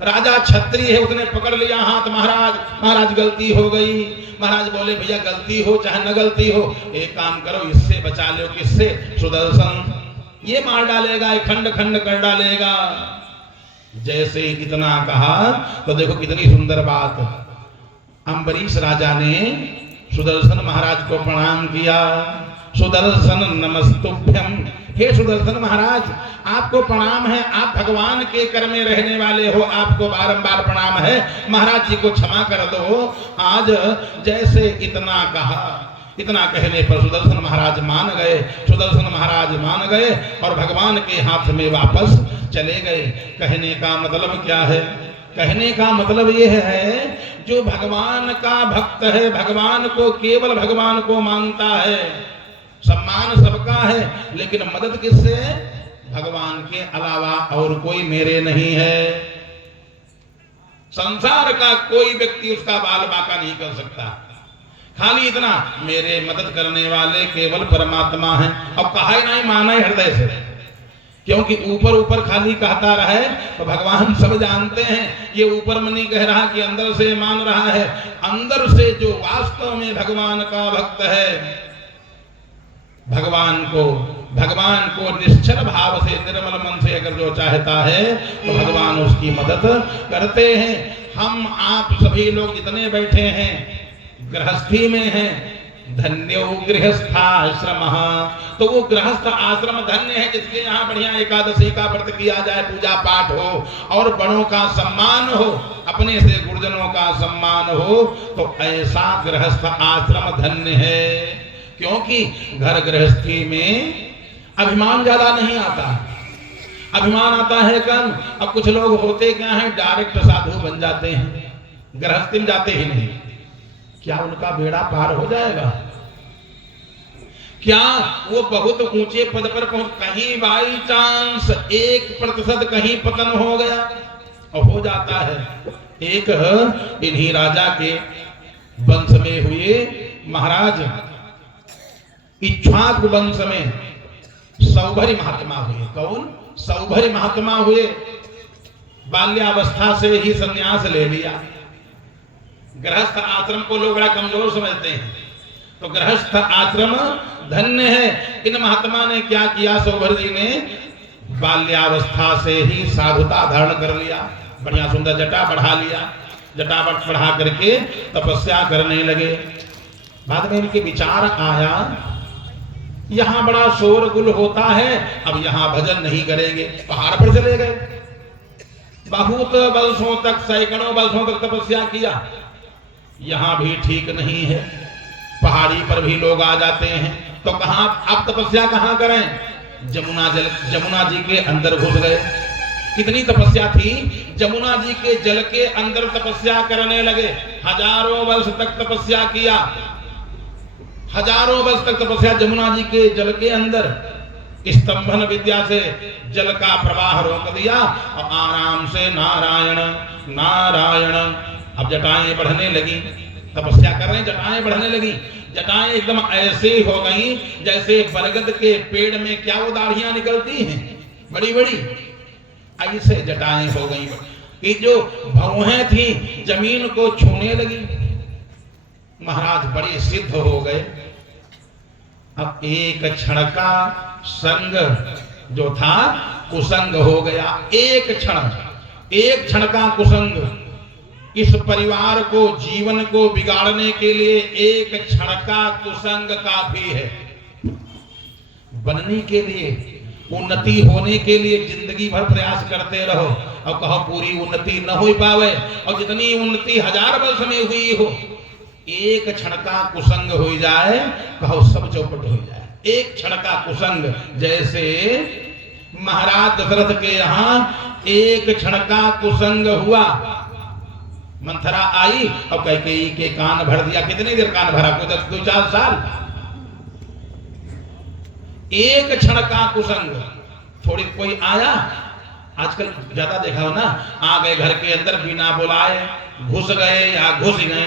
राजा क्षत्रिय है, उसने पकड़ लिया हाथ, महाराज गलती हो गई। महाराज बोले भैया गलती हो चाहे न गलती हो, एक काम करो, इससे बचा लो। किससे? सुदर्शन, ये मार डालेगा, ये खंड खंड कर डालेगा। जैसे इतना कहा तो देखो कितनी सुंदर बात। अम्बरीश राजा ने सुदर्शन महाराज को प्रणाम किया। सुदर्शन नमस्तुभ्यम, हे सुदर्शन महाराज आपको प्रणाम है, आप भगवान के कर में रहने वाले हो, आपको बारंबार प्रणाम है, महाराज जी को क्षमा कर दो। आज जैसे इतना कहा, इतना कहने पर सुदर्शन महाराज मान गए। सुदर्शन महाराज मान गए और भगवान के हाथ में वापस चले गए। कहने का मतलब क्या है? कहने का मतलब यह है जो भगवान का भक्त है, भगवान को, केवल भगवान को मानता है, सम्मान सबका है, लेकिन मदद किससे? भगवान के अलावा और कोई मेरे नहीं है। संसार का कोई व्यक्ति उसका बाल बाका नहीं कर सकता। खाली इतना, मेरे मदद करने वाले केवल परमात्मा हैं। अब कहा ही नहीं, माना ही हृदय से, क्योंकि ऊपर ऊपर खाली कहता रहे तो भगवान सब जानते हैं। ये ऊपर में नहीं कह रहा कि अंदर से मान रहा है। अंदर से जो वास्तव में भगवान का भक्त है, भगवान को निश्चल भाव से, निर्मल मन से अगर जो चाहता है तो भगवान उसकी मदद करते हैं। हम आप सभी लोग जितने बैठे हैं गृहस्थी में हैं, धन्यो गृहस्थाश्रम, तो वो गृहस्थ आश्रम धन्य है जिसके यहाँ बढ़िया एकादशी का व्रत किया जाए, पूजा पाठ हो और बड़ों का सम्मान हो, अपने से गुरुजनों का सम्मान हो, तो ऐसा गृहस्थ आश्रम धन्य है। क्योंकि घर गृहस्थी में अभिमान ज्यादा नहीं आता, अभिमान आता है कम। अब कुछ लोग होते क्या है, डायरेक्ट साधु बन जाते हैं, गृहस्थी में जाते ही नहीं। क्या उनका बेड़ा पार हो जाएगा? क्या वो बहुत ऊंचे पद पर पहुंच, कहीं बाई चांस 1% कहीं पतन हो गया और हो जाता है। एक इन्हीं राजा के वंश में हुए महाराज इक्ष्वाकु वंश में सौभरी महात्मा हुए। कौन? सौभरी महात्मा हुए। बाल्यावस्था से ही संन्यास ले लिया। गृहस्थ आश्रम को लोग बड़ा कमजोर समझते हैं, तो गृहस्थ आश्रम धन्य है। इन महात्मा ने क्या किया? सौभर जी ने बाल्यावस्था से ही साधुता धारण कर लिया, बढ़िया सुंदर जटा बढ़ा लिया, जटा बढ़ा करके तपस्या करने लगे। बाद में इनके विचार आया, यहाँ बड़ा शोरगुल होता है, अब यहाँ भजन नहीं करेंगे, पहाड़ पर चले गए। बहुत वर्षों तक, सैकड़ों वर्षों तक तपस्या किया, यहाँ भी ठीक नहीं है, पहाड़ी पर भी लोग आ जाते हैं, तो कहां अब तपस्या कहां करें? जमुना जी के अंदर घुस गए। कितनी तपस्या थी, जमुना जी के जल के अंदर तपस्या करने लगे। हजारों वर्ष तक तपस्या किया, हजारों वर्ष तक तपस्या जमुना जी के जल के अंदर। स्तंभन विद्या से जल का प्रवाह रोक दिया और आराम से नारायण नारायण। अब जटाएं बढ़ने लगी, तपस्या कर रहे, जटाएं बढ़ने लगी। जटाएं एकदम ऐसे हो गई जैसे बरगद के पेड़ में क्या वो दाढ़ियां निकलती हैं बड़ी बड़ी, ऐसे जटाएं हो गई कि जो भौहें थी जमीन को छूने लगी। महाराज बड़े सिद्ध हो गए। अब एक क्षण का संग जो था कुसंग हो गया। एक क्षण का कुसंग। इस परिवार को, जीवन को बिगाड़ने के लिए एक क्षण का कुसंग काफी है। बनने के लिए, उन्नति होने के लिए जिंदगी भर प्रयास करते रहो और कहो पूरी उन्नति न हो पावे, और जितनी उन्नति 1000 वर्ष में हुई हो, एक क्षण का कुसंग हो जाए, कहो सब चौपट हो जाए। एक क्षण का कुसंग। जैसे महाराज दशरथ के यहाँ एक क्षण का कुसंग हुआ। मंथरा आई और कैकेयी के कान भर दिया। कितनी देर कान भरा? कोई 2-4 साल। एक क्षण का कुसंग। थोड़ी कोई आया, आजकल ज्यादा देखा हो ना, आ गए घर के अंदर बिना बुलाए, घुस गए या घुस गए।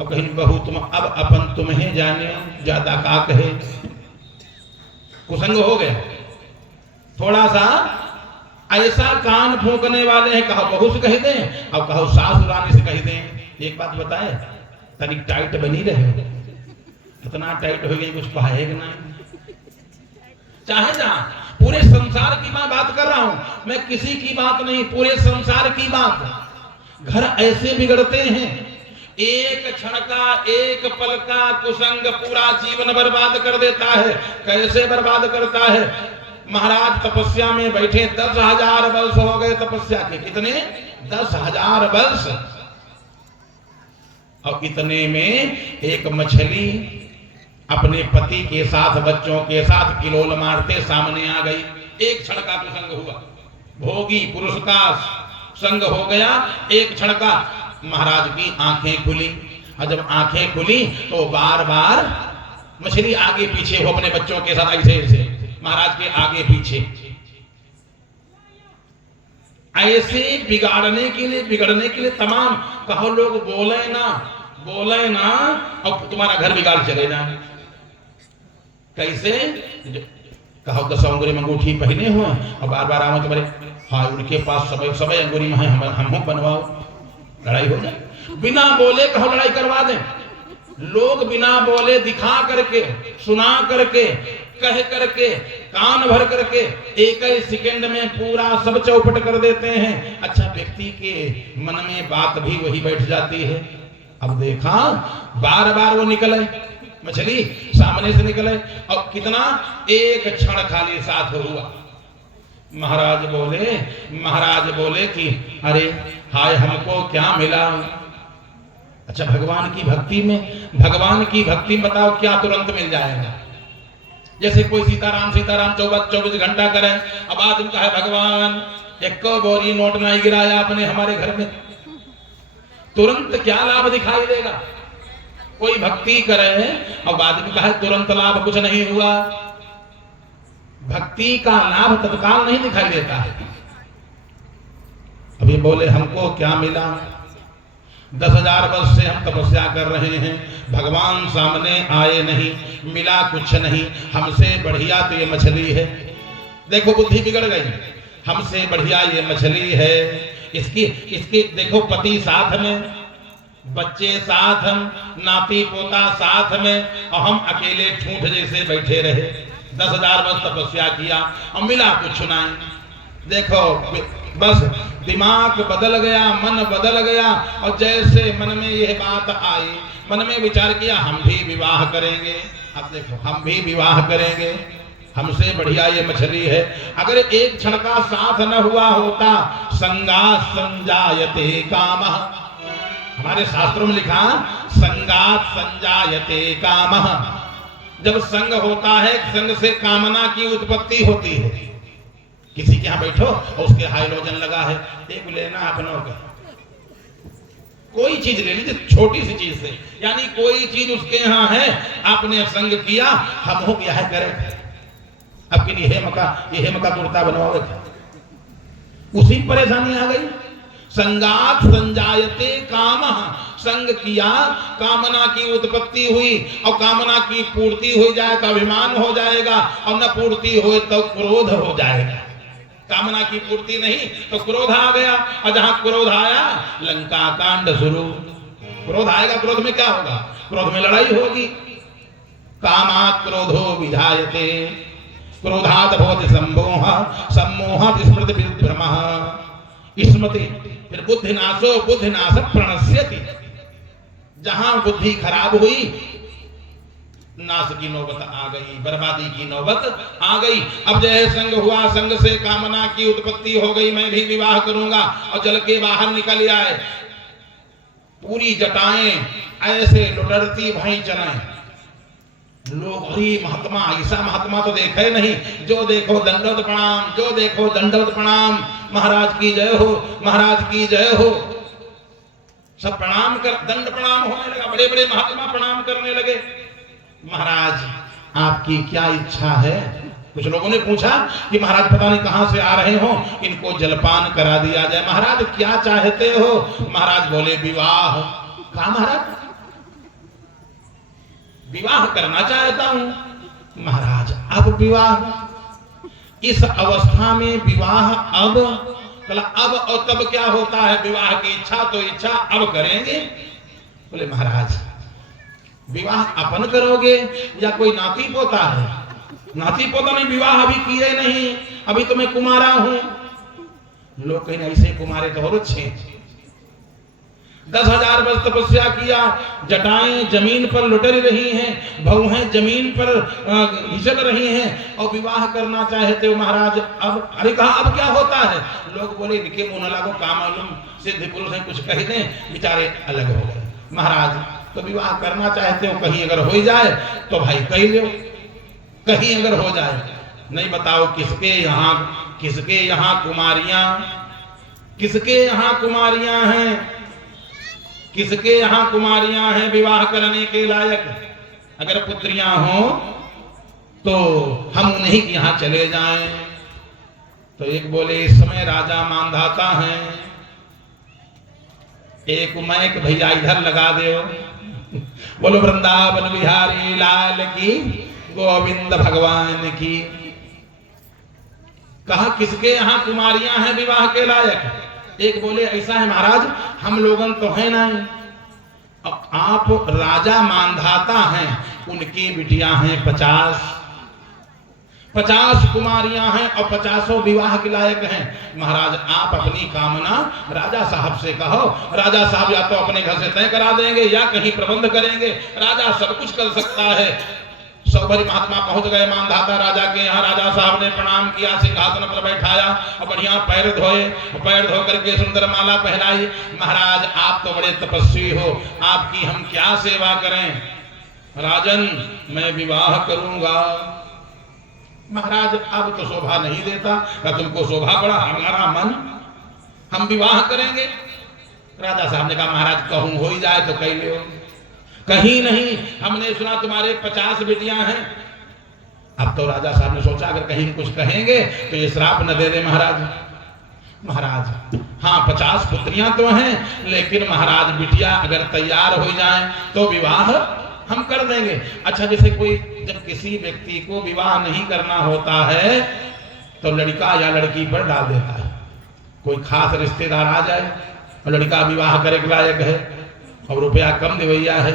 अब कहीं बहू तुम अब अपन तुम्हें जाने, ज्यादा का कहे। कुसंग हो गया। थोड़ा सा ऐसा कान फूंकने वाले हैं, कहो बहू से कह दें और कहो सास रानी से कह दें। एक बात बताए, तनिक टाइट बनी रहे, इतना टाइट हो गई कुछ पाएगा नहीं। चाहे जहां पूरे संसार की मैं बात कर रहा हूं, मैं किसी की बात नहीं, पूरे संसार की बात। घर ऐसे बिगड़ते हैं, एक क्षण का एक पल का कुसंग पूरा जीवन बर्बाद कर देता है। कैसे बर्बाद करता है? महाराज तपस्या में बैठे 10,000 वर्ष हो गए तपस्या के। कितने? 10,000 वर्ष। और इतने में एक मछली अपने पति के साथ बच्चों के साथ किलोल मारते सामने आ गई। एक क्षण का कुसंग हुआ, भोगी पुरुष का संग हो गया एक क्षण का। महाराज की आंखें खुली, और जब आंखें खुली तो बार बार मछली आगे पीछे हो अपने बच्चों के साथ, ऐसे ऐसे महाराज के आगे पीछे, ऐसे बिगाड़ने के लिए तमाम। कहो लोग बोले ना और तुम्हारा घर बिगाड़ चले जाए। कैसे? कहो 10 अंगूरी में अंगूठी पहने हुए और बार बार आओ तुम्हारे, हाँ उनके पास सब अंगूरी में है, हम बनवाओ, लड़ाई हो जाए। बिना बोले कहो लड़ाई करवा दें। लोग बिना बोले दिखा करके, सुना करके, कह करके, कान भर करके एक ही सेकंड में पूरा सब चौपट कर देते हैं। अच्छा, व्यक्ति के मन में बात भी वही बैठ जाती है। अब देखा बार बार वो निकले, मछली सामने से निकले, और कितना एक क्षण खाली साथ हुआ। महाराज बोले कि अरे हाय हमको क्या मिला। अच्छा, भगवान की भक्ति में बताओ क्या तुरंत मिल जाएगा? जैसे कोई सीताराम 24 घंटा करे, अब आदमी कहे भगवान एक बोरी नोट नहीं गिराया आपने हमारे घर में, तुरंत क्या लाभ दिखाई देगा? कोई भक्ति करे और आदमी कहे तुरंत लाभ कुछ नहीं हुआ। भक्ति का लाभ तत्काल नहीं दिखाई देता है। अभी बोले हमको क्या मिला? 10,000 वर्ष से हम तपस्या कर रहे हैं, भगवान सामने आए नहीं, मिला कुछ नहीं। हमसे बढ़िया तो ये मछली है। देखो बुद्धि बिगड़ गई। हमसे बढ़िया ये मछली है, इसकी देखो पति साथ में, बच्चे साथ, हम नाती पोता साथ में, और हम अकेले ठूंठ जैसे बैठे रहे। 10,000 वर्ष तपस्या किया और मिला कुछ नहीं। देखो बस दिमाग बदल गया, मन बदल गया, और जैसे मन में यह बात आई, मन में विचार किया हम भी विवाह करेंगे। अब देखो हम भी विवाह करेंगे, हमसे बढ़िया ये मछली है। अगर एक क्षण का साथ न हुआ होता, संगात संजायते कामः, हमारे शास्त्रों में लिखा संगात संजायते कामः। जब संग होता है, संग से कामना की उत्पत्ति होती है। किसी के यहाँ बैठो और उसके हाइड्रोजन लगा है, एक लेना अपनों का, कोई चीज ले लीजिए छोटी सी चीज से, यानी कोई चीज उसके यहाँ है, आपने संग किया, हम हो गया है करे, अब कि ये मका कुर्ता बनवाओगे, उसी परेशानी आ गई। संगात संजायते कामः, संग किया, कामना की उत्पत्ति हुई, और कामना की पूर्ति हो जाए तो अभिमान हो जाएगा, और न पूर्ति हो तो क्रोध हो जाएगा। कामना की पूर्ति नहीं तो क्रोध आ गया, और जहां क्रोध आया लंका कांड शुरू। क्रोध आएगा, क्रोध में क्या होगा? क्रोध में लड़ाई होगी। कामात् क्रोधो विधायते, क्रोधात् भवति सम्मोहात् स्मृति विभ्रमः, स्मृति फिर बुद्धिनाशो बुद्धिनाश प्रणश्यति। जहां बुद्धि खराब हुई, नाश की नौबत आ गई, बर्बादी की नौबत आ गई। अब जय संग हुआ, संग से कामना की उत्पत्ति हो गई, मैं भी विवाह करूंगा, और जल के बाहर निकल आए, पूरी जटाएं ऐसे लुटरती भाई चलाएं। लोग ही महात्मा, ऐसा महात्मा तो देखा ही नहीं, जो देखो दंडवत प्रणाम, जो देखो दंडवत प्रणाम, महाराज की जय हो, महाराज की जय हो, सब प्रणाम कर, दंड प्रणाम होने लगा, बड़े बड़े महात्मा प्रणाम करने लगे। महाराज आपकी क्या इच्छा है? कुछ लोगों ने पूछा कि महाराज पता नहीं कहां से आ रहे हो, इनको जलपान करा दिया जाए। महाराज क्या चाहते हो? महाराज बोले विवाह। कहा महाराज? विवाह करना चाहता हूं। महाराज अब विवाह, इस अवस्था में विवाह अब अब और तब क्या होता है? विवाह की इच्छा तो इच्छा अब करेंगे। बोले महाराज विवाह अपन करोगे या कोई नाती पोता है? नाती पोता नहीं, विवाह अभी किए नहीं, अभी तो मैं कुमारा हूं। लोग कहीं ऐसे कुमारे तो और अच्छे, 10,000 वर्ष तपस्या किया, जटाएं जमीन पर लुटल रही हैं, बहुएं जमीन पर घिसक रही हैं और विवाह करना चाहते हो महाराज अब? अरे कहा अब क्या होता है? लोग बोले इनके मुंह न लागो, का मालूम सिद्ध पुरुष हैं, कुछ कह दें, बेचारे अलग हो गए। महाराज तो विवाह करना चाहते हो, कहीं अगर हो जाए तो भाई कह लो, कहीं अगर हो जाए। नहीं बताओ किसके यहाँ कुमारियां, किसके यहाँ कुमारियां हैं, किसके यहाँ कुमारियां हैं विवाह करने के लायक? अगर पुत्रियां हो तो हम उन्हीं के यहाँ चले जाएं। तो एक बोले इस समय राजा मानधाता हैं, एक मैक भैया इधर लगा दो, बोलो वृंदावन बिहारी लाल की, गोविंद भगवान की। कहा किसके यहाँ कुमारियां हैं विवाह के लायक? एक बोले ऐसा है महाराज, हम लोगन तो है नहीं, अब आप राजा मानधाता हैं, उनकी बिटिया हैं 50 कुमारियां हैं और 50 विवाह के लायक हैं। महाराज आप अपनी कामना राजा साहब से कहो, राजा साहब या तो अपने घर से तय करा देंगे या कहीं प्रबंध करेंगे, राजा सब कुछ कर सकता है। सौभरी महात्मा पहुंच गए मानधाता राजा के यहाँ। राजा साहब ने प्रणाम किया, सिंहासन पर बैठाया और बढ़िया पैर धोए, पैर धो करके सुंदर माला पहनाई। महाराज आप तो बड़े तपस्वी हो, आपकी हम क्या सेवा करें? राजन मैं विवाह करूंगा। महाराज अब तो शोभा नहीं देता, क्या तुमको शोभा पड़ा? हमारा मन, हम विवाह करेंगे। राजा साहब ने कहा महाराज कहूं हो ही जाए तो कह लो। कहीं नहीं, हमने सुना तुम्हारे 50 बेटियां हैं। अब तो राजा साहब ने सोचा अगर कहीं कुछ कहेंगे तो ये श्राप न दे दे महाराज। महाराज हाँ 50 पुत्रियां तो हैं, लेकिन महाराज बिटिया अगर तैयार हो जाएं तो विवाह हम कर देंगे। अच्छा जैसे कोई जब किसी व्यक्ति को विवाह नहीं करना होता है तो लड़का या लड़की पर डाल देता है। कोई खास रिश्तेदार आ जाए और लड़का विवाह करे के लायक है और रुपया कम दिवैया है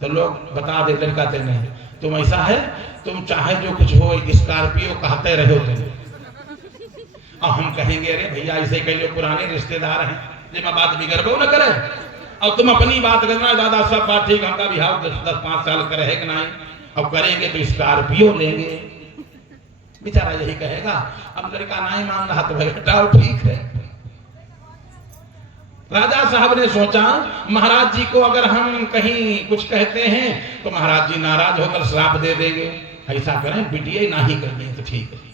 तो लोग बता दे लड़का ते नहीं, तुम ऐसा है, तुम चाहे जो कुछ हो स्कॉर्पियो कहते रहो तुम। और हम कहेंगे अरे भैया ऐसे कई लोग पुराने रिश्तेदार हैं, जिसमें बात बिगड़बो न करे और तुम अपनी बात करना दादा सब बात ठीक, हमका बिहाव 10-5 साल करे है कि नहीं, अब करेंगे तो स्कॉर्पियो लेंगे। बेचारा यही कहेगा। अब लड़का नहीं मान रहा तो भाई हटाओ ठीक है। राजा साहब ने सोचा महाराज जी को अगर हम कहीं कुछ कहते हैं तो महाराज जी नाराज होकर श्राप दे देंगे, ऐसा करें बिटिया ना ही करनी तो ठीक है।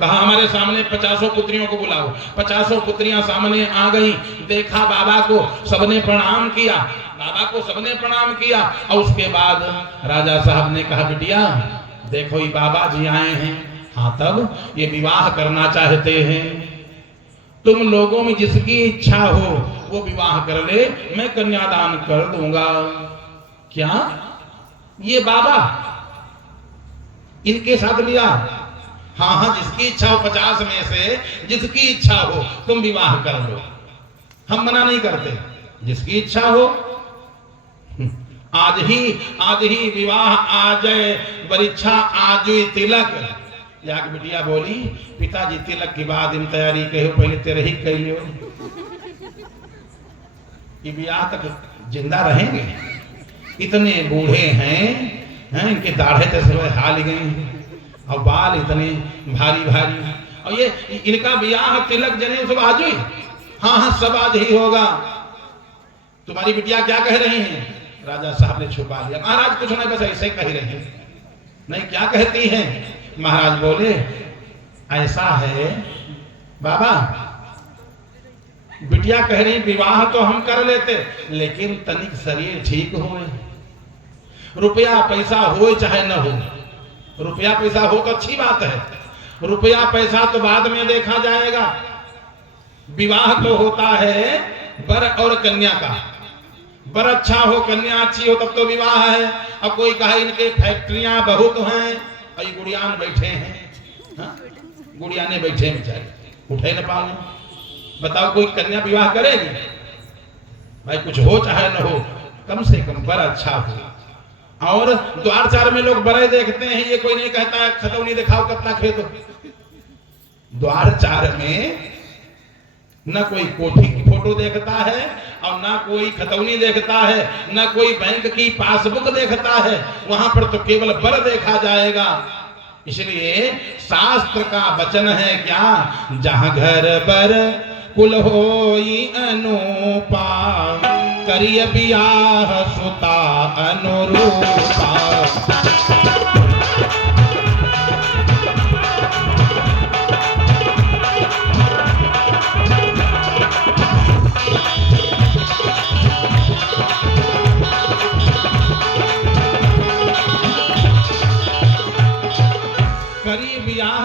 कहा हमारे सामने 50 पुत्रियों को बुलाओ। 50 पुत्रियां सामने आ गई, देखा बाबा को, सबने प्रणाम किया, बाबा को सबने प्रणाम किया। और उसके बाद राजा साहब ने कहा बिटिया देखो ये बाबा जी आए हैं, हाँ तब ये विवाह करना चाहते हैं, तुम लोगों में जिसकी इच्छा हो वो विवाह कर ले, मैं कन्यादान कर दूंगा। क्या ये बाबा इनके साथ लिया? हाँ हाँ जिसकी इच्छा हो, 50 में से जिसकी इच्छा हो तुम विवाह कर लो, हम मना नहीं करते, जिसकी इच्छा हो। आज ही विवाह, आज परीक्षा, आज तिलक। जाके बिटिया बोली पिताजी तिलक की बाद इन तैयारी कहो, पहले तेरे ही कह लियो, ये ब्याह तक जिंदा रहेंगे। इतने बूढ़े हैं इनके दाढ़े तस्वीर हाल गई और बाल इतने भारी भारी, और ये इनका ब्याह तिलक जने सब आज ही, हाँ सब आज ही होगा। तुम्हारी बिटिया क्या कह रही हैं? राजा साहब ने छुपा लिया। महाराज कुछ नहीं, बस ऐसे कह रहे हैं। नहीं क्या कहती हैं? महाराज बोले ऐसा है बाबा, बिटिया कह रही विवाह तो हम कर लेते लेकिन तनिक शरीर ठीक हो, रुपया पैसा हो चाहे न हो, रुपया पैसा हो तो अच्छी बात है, रुपया पैसा तो बाद में देखा जाएगा। विवाह तो होता है वर और कन्या का, बर अच्छा हो, कन्या अच्छी हो, तब तो विवाह है। अब कोई कहे इनके फैक्ट्रियां बहुत हैं और ये गुड़ियान बैठे हैं, हाँ? गुड़ियाने बैठे बेचारे, उठे न पाओ। बताओ कोई कन्या विवाह करेगी? भाई कुछ हो चाहे न हो, कम से कम बर अच्छा हो। और द्वार चार में लोग बड़े देखते हैं, ये कोई नहीं कहता है खतौनी दिखाओ कितना खेत हो। द्वार चार में न कोई कोठी की फोटो देखता है और ना कोई खतौनी देखता है, ना कोई बैंक की पासबुक देखता है, वहां पर तो केवल बर देखा जाएगा। इसलिए शास्त्र का वचन है क्या, जहां घर बर कुल होई अनुपा, करिय बियाह सुता अनुरूपा।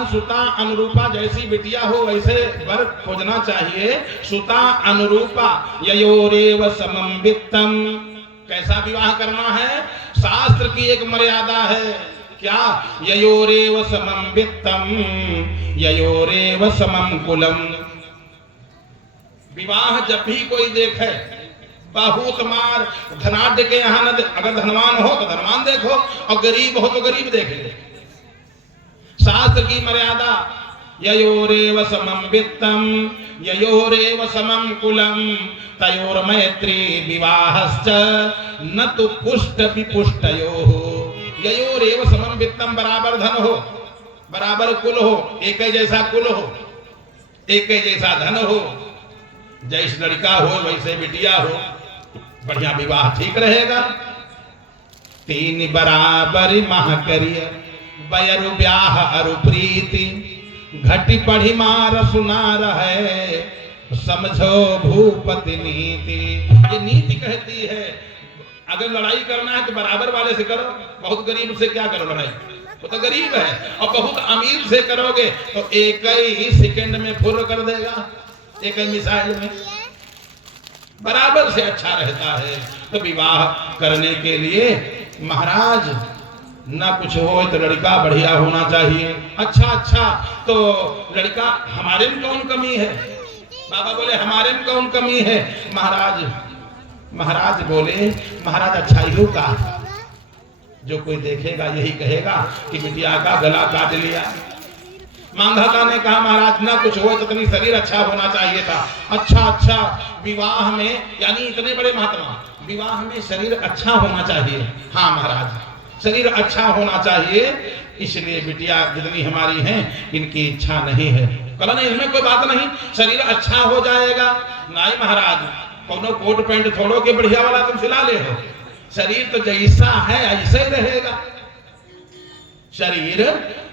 सुता अनुरूपा, जैसी बिटिया हो वैसे वर खोजना चाहिए। सुता अनुरूपा ययोरेव समम वित्तम। कैसा विवाह करना है? शास्त्र की एक मर्यादा है, क्या? ययोरेव समम वित्तम ययोरेव समम कुलम। विवाह जब भी कोई देखे, बहुत मार धनाढ़ के यहाँ न, अगर धनवान हो तो धनवान देखो और गरीब हो तो गरीब देख ले। शास्त्र की मर्यादा, ययोरेव समम वित्तम ययोरेव समम कुलम, तयोर मैत्री विवाहश्च न तो पुष्ट विपुष्टयोः। ययोरेव समम वित्तम, बराबर धन हो, बराबर कुल हो, एक ही जैसा कुल हो, एक ही जैसा धन हो, जैसे लड़का हो वैसे बिटिया हो, बढ़िया विवाह ठीक रहेगा। तीन बराबर मह करिय बयरु ब्याह अरु प्रीति, घटी पढ़ी मार सुना रहे समझो भूपति नीति। ये नीति कहती है अगर लड़ाई करना है तो बराबर वाले से करो, बहुत गरीब से क्या करो लड़ाई, वो तो गरीब है। और बहुत अमीर से करोगे तो एक ही सेकंड में फुर्र कर देगा, एक ही मिसाइल में। बराबर से अच्छा रहता है। तो विवाह करने के लिए महाराज ना कुछ हो तो लड़का बढ़िया होना चाहिए। अच्छा तो लड़का, हमारे में कौन कमी है? बाबा बोले हमारे में कौन कमी है? महाराज बोले महाराज अच्छाइयों का जो कोई देखेगा यही कहेगा कि बिटिया का गला काट लिया। मांधाता ने कहा महाराज ना कुछ हो तो इतनी शरीर अच्छा होना चाहिए था। अच्छा विवाह में, यानी इतने बड़े महात्मा, विवाह में शरीर अच्छा होना चाहिए। हाँ महाराज शरीर अच्छा होना चाहिए, इसलिए बिटिया जितनी हमारी हैं इनकी इच्छा नहीं है। कहा नहीं इसमें कोई बात नहीं, शरीर अच्छा हो जाएगा। नहीं महाराज कोनो कोट पैंट छोड़ो के बढ़िया वाला तुम सिला ले हो, शरीर तो जैसा है ऐसे ही रहेगा। शरीर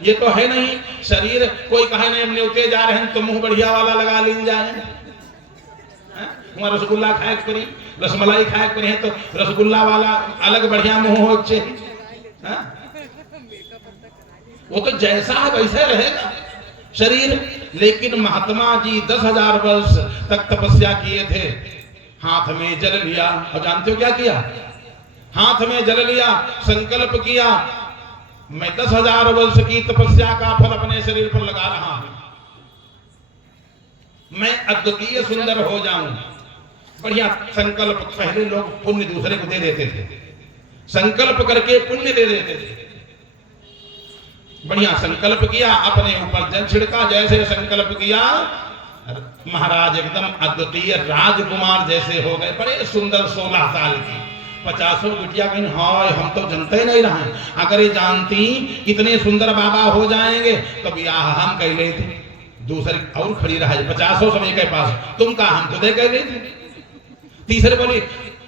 ये तो है नहीं, शरीर कोई कहे नहीं हम न्योते जा रहे हैं तो मुंह बढ़िया वाला लगा लीन जाए। रसगुल्ला खाए करी, रसमलाई खाए करी है तो रसगुल्ला वाला अलग बढ़िया मुंह हो चाहिए। वो तो जैसा है वैसे रहेगा शरीर। लेकिन महात्मा जी 10,000 वर्ष तक तपस्या किए थे, हाथ में जल लिया और जानते हो क्या किया? हाथ में जल लिया, संकल्प किया मैं 10,000 वर्ष की तपस्या का फल अपने शरीर पर लगा रहा हूं, मैं अद्वितीय सुंदर हो जाऊं। बढ़िया संकल्प। पहले लोग पुण्य दूसरे को दे देते थे, संकल्प करके पुण्य दे देते थे। बढ़िया संकल्प किया, अपने ऊपर जल छिड़का, जैसे संकल्प किया महाराज एकदम अद्वितीय राजकुमार जैसे हो गए, बड़े सुंदर। 16 साल की 50 बिटिया कहीं हाय हम तो जानते ही नहीं रहे, अगर ये जानती कितने सुंदर बाबा हो जाएंगे तो ब्याह हम कह लेते। दूसरी और खड़ी रहा 50 समय के पास, तुम कहा हम खुदे कह लेते। तीसरे बोली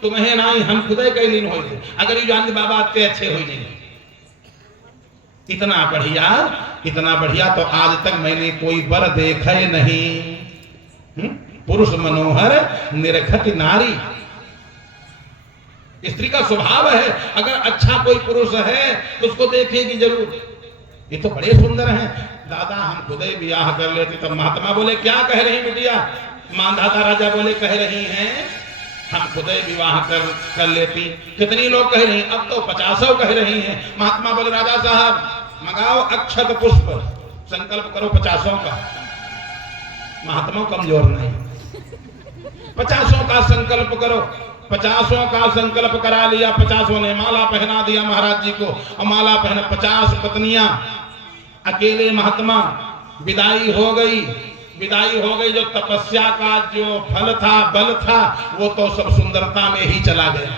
तुम्हें ना हम खुदे कह लीन हो, अगर ये जानते बाबा इतने अच्छे हो जाएंगे। इतना बढ़िया तो आज तक मैंने कोई वर देखा ही नहीं। पुरुष मनोहर निरखत नारी, स्त्री का स्वभाव है अगर अच्छा कोई पुरुष है तो उसको देखेगी जरूर। ये तो बड़े सुंदर हैं, दादा हम खुद ही ब्याह कर लेते। तब महात्मा बोले क्या कह रही बिटिया? मांधाता राजा बोले कह रही हैं हम खुद विवाह कर लेती। कितनी लोग कह रहे हैं, अब तो 50 कह रही हैं। महात्मा बोले राजा साहब मंगाओ अक्षत पुष्प, संकल्प करो 50 का। महात्मा कमजोर नहीं, 50 का संकल्प करो। 50 का संकल्प करा लिया, 50 ने माला पहना दिया महाराज जी को, और माला पहना 50 पत्नियां। अकेले महात्मा विदाई हो गई। विदाई हो गई, जो तपस्या का जो फल था, बल था, वो तो सब सुंदरता में ही चला गया।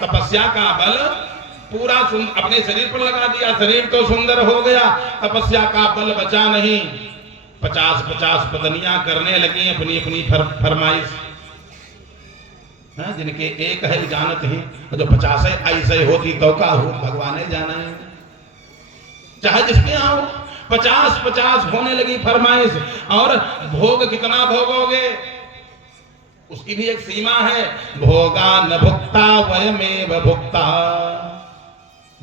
तपस्या का बल पूरा अपने शरीर पर लगा दिया, शरीर तो सुंदर हो गया, तपस्या का बल बचा नहीं। 50 पत्नियां करने लगी अपनी अपनी फरमाइश। जिनके एक है जानत ही, जो 50 ऐसे होती तो का हो, भगवान ने जाना है। चाहे जिसके यहाँ हो, 50 होने लगी फरमाइश। और भोग कितना भोगोगे, उसकी भी एक सीमा है। भोगा न भुक्ता वयमेव भुक्ता।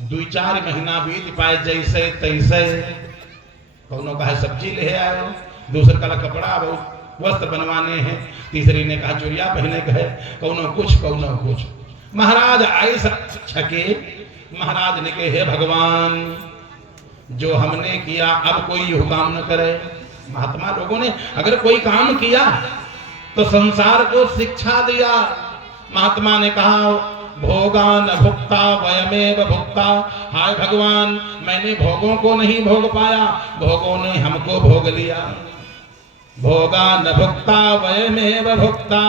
2-4 महीना बीत पाए जैसे तैसे। कौनों का है सब्जी ले आयो, दूसरे का कपड़ा वस्त्र बनवाने हैं, तीसरी ने कहा चुरिया पहने का है, कौनों कुछ। महाराज ऐसा छके। महाराज ने कहे हे भगवान, जो हमने किया अब कोई हुक्म न करे। महात्मा लोगों ने अगर कोई काम किया तो संसार को शिक्षा दिया। महात्मा ने कहा भोगा न भुक्ता वयमेव भुक्ता। हाय भगवान, मैंने भोगों को नहीं भोग पाया, भोगों ने हमको भोग लिया। भोगा न भुक्ता वयमेव भुक्ता,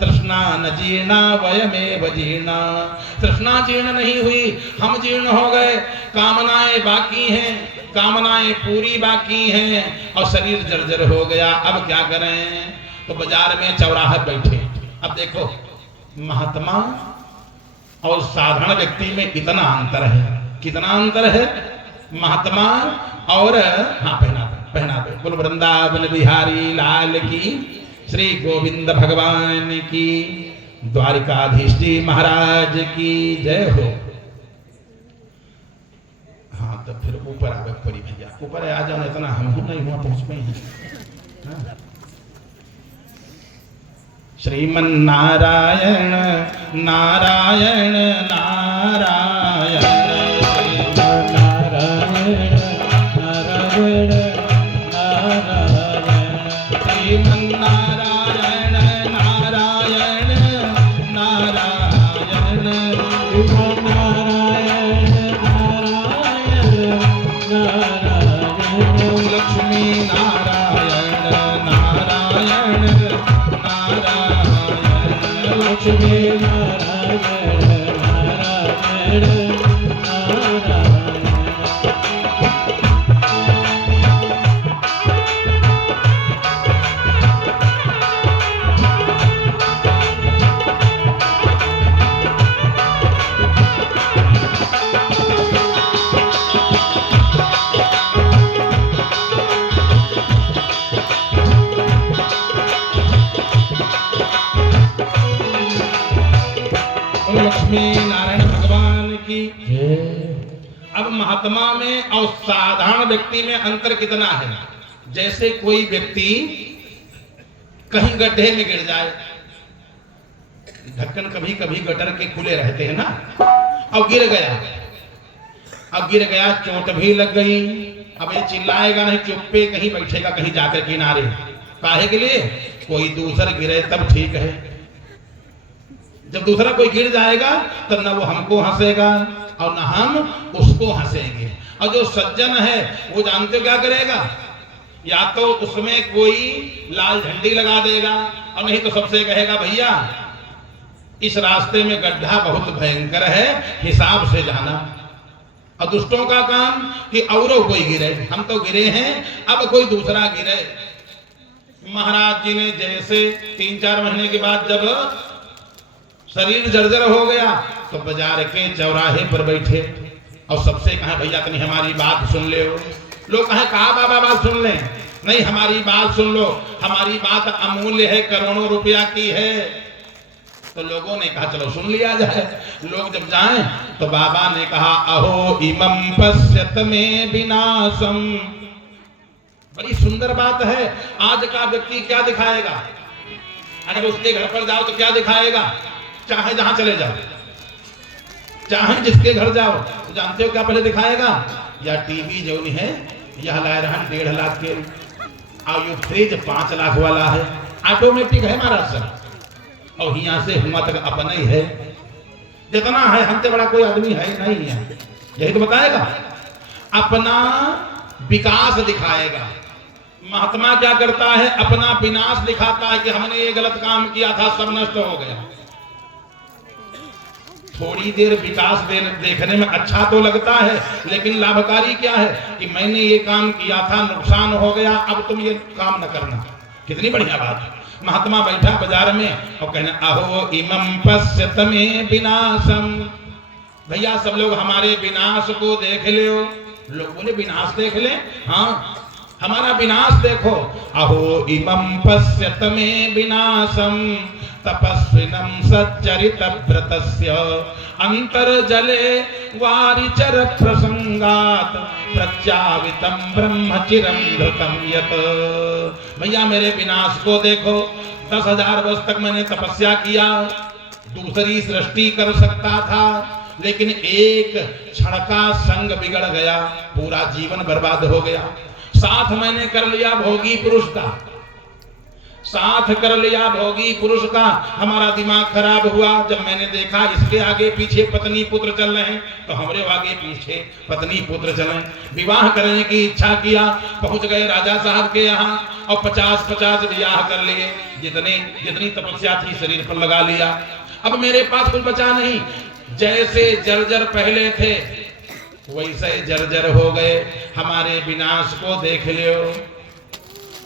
तृष्णा न जीर्णा वयमेव जीर्णा। तृष्णा जीर्ण नहीं हुई, हम जीर्ण हो गए। कामनाएं बाकी हैं, कामनाएं पूरी बाकी हैं, और शरीर जर्जर हो गया। अब क्या करें? तो बाजार में चौराहे बैठे। अब देखो महात्मा और साधारण व्यक्ति में कितना अंतर है, कितना अंतर है। महात्मा और हाँ पहना दे। बोल वृंदावन बिहारी लाल की, श्री गोविंद भगवान की, द्वारिकाधीश जी महाराज की जय हो। हाँ तो फिर ऊपर आवे पड़ी भैया, ऊपर आ जाओ, इतना हम नहीं हुआ पहुंच पाए हैं। श्रीमन नारायण नारायण नारायण, श्रीमन नारायण नारायण नारायण, लक्ष्मी नारायण नारायण नारायण, लक्ष्मी नारायण नारायण नारायण। लक्ष्मी नारायण भगवान की। अब महात्मा में और साधारण व्यक्ति में अंतर कितना है। जैसे कोई व्यक्ति कहीं गड्ढे में गिर जाए, ढक्कन कभी कभी गटर के खुले रहते हैं ना, अब गिर गया, चोट भी लग गई। अब ये चिल्लाएगा नहीं, चुप पे कहीं बैठेगा, कहीं जाकर किनारे। काहे के लिए? कोई दूसरा गिरे तब ठीक है। जब दूसरा कोई गिर जाएगा तब न वो हमको हंसेगा और न हम उसको हंसेंगे। और जो सज्जन है वो जानते हो क्या करेगा, या तो उसमें कोई लाल झंडी लगा देगा, और नहीं तो सबसे कहेगा भैया इस रास्ते में गड्ढा बहुत भयंकर है, हिसाब से जाना। और दुष्टों का काम कि औरों कोई गिरे, हम तो गिरे हैं, अब कोई दूसरा गिरे। महाराज जी ने जैसे 3-4 महीने के बाद जब शरीर जर्जर हो गया तो बाजार के चौराहे पर बैठे और सबसे कहा भैया कहीं हमारी बात सुन ले। लोग कहे कहा बाबा बात सुन ले, नहीं हमारी बात सुन लो, हमारी बात अमूल्य है, करोड़ों रुपया की है। तो लोगों ने कहा चलो सुन लिया जाए। लोग जब जाएं तो बाबा ने कहा अहो इमं पश्यत में विनाशम। बड़ी सुंदर बात है। आज का व्यक्ति क्या दिखाएगा, अगर उसके घर पर जाओ तो क्या दिखाएगा? चाहे जहां चले जाओ, चाहे जिसके घर जाओ तो जानते हो क्या पहले दिखाएगा? या टीवी जो है यह ला रहा 1.5 लाख के, और ये फ्रिज 5 लाख वाला है, ऑटोमेटिक है महाराज सर। और यहाँ से हुआ तक अपना ही है, जितना है हमसे बड़ा कोई आदमी है नहीं है। यही तो बताएगा, अपना विकास दिखाएगा। महात्मा क्या करता है? अपना विनाश दिखाता है कि हमने ये गलत काम किया था, सब नष्ट हो गया। थोड़ी देर विकास देखने में अच्छा तो लगता है, लेकिन लाभकारी क्या है कि मैंने ये काम किया था, नुकसान हो गया, अब तुम ये काम न करना। कितनी बढ़िया बात है। महात्मा बैठा बाजार में और कहने अहो इमं पश्यत मे विनाशम। भैया सब लोग हमारे विनाश को देख ले। लोग बोले विनाश देख ले? हाँ, हमारा विनाश देखो। अहो इमं पश्यत मे विनाशम तपस्विनं सच्चरित व्रतस्य अंतर्जले वारिचर प्रसंगात प्रत्यावितं ब्रह्मचिरं धृतं यत्। भैया मेरे विनाश को देखो। 10,000 वर्ष तक मैंने तपस्या किया, दूसरी सृष्टि कर सकता था, लेकिन एक क्षण का संग बिगड़ गया, पूरा जीवन बर्बाद हो गया। साथ मैंने कर लिया भोगी पुरुष का, साथ कर लिया भोगी पुरुष का। हमारा दिमाग खराब हुआ जब मैंने देखा इसके आगे पीछे पत्नी पुत्र चल रहे हैं, तो हमारे आगे पीछे पत्नी पुत्र चले। विवाह करने की इच्छा किया, पहुंच गए राजा साहब के यहाँ और 50-50 विवाह कर लिए। जितनी तपस्या थी शरीर पर लगा लिया। अब मेरे पास कुछ बचा नहीं। जैसे जर्जर पहले थे वैसे जर्जर हो गए। हमारे विनाश को देख लियो।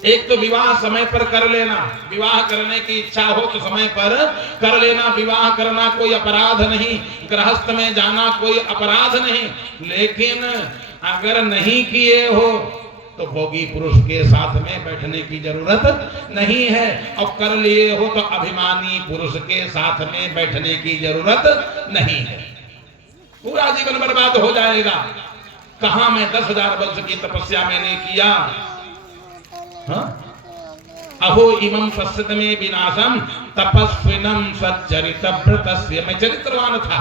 एक तो विवाह समय पर कर लेना, विवाह करने की इच्छा हो तो समय पर कर लेना। विवाह करना कोई अपराध नहीं, गृहस्थ में जाना कोई अपराध नहीं, लेकिन अगर नहीं किए हो तो भोगी पुरुष के साथ में बैठने की जरूरत नहीं है, और कर लिए हो तो अभिमानी पुरुष के साथ में बैठने की जरूरत नहीं है। पूरा जीवन बर्बाद हो जाएगा। कहा मैं 10,000 वर्ष की तपस्या मैंने किया। हाँ? अहो इमं पश्यत मे विनाशम तपस्विनं सच्चरित व्रतस्य। मैं चरित्रवान था।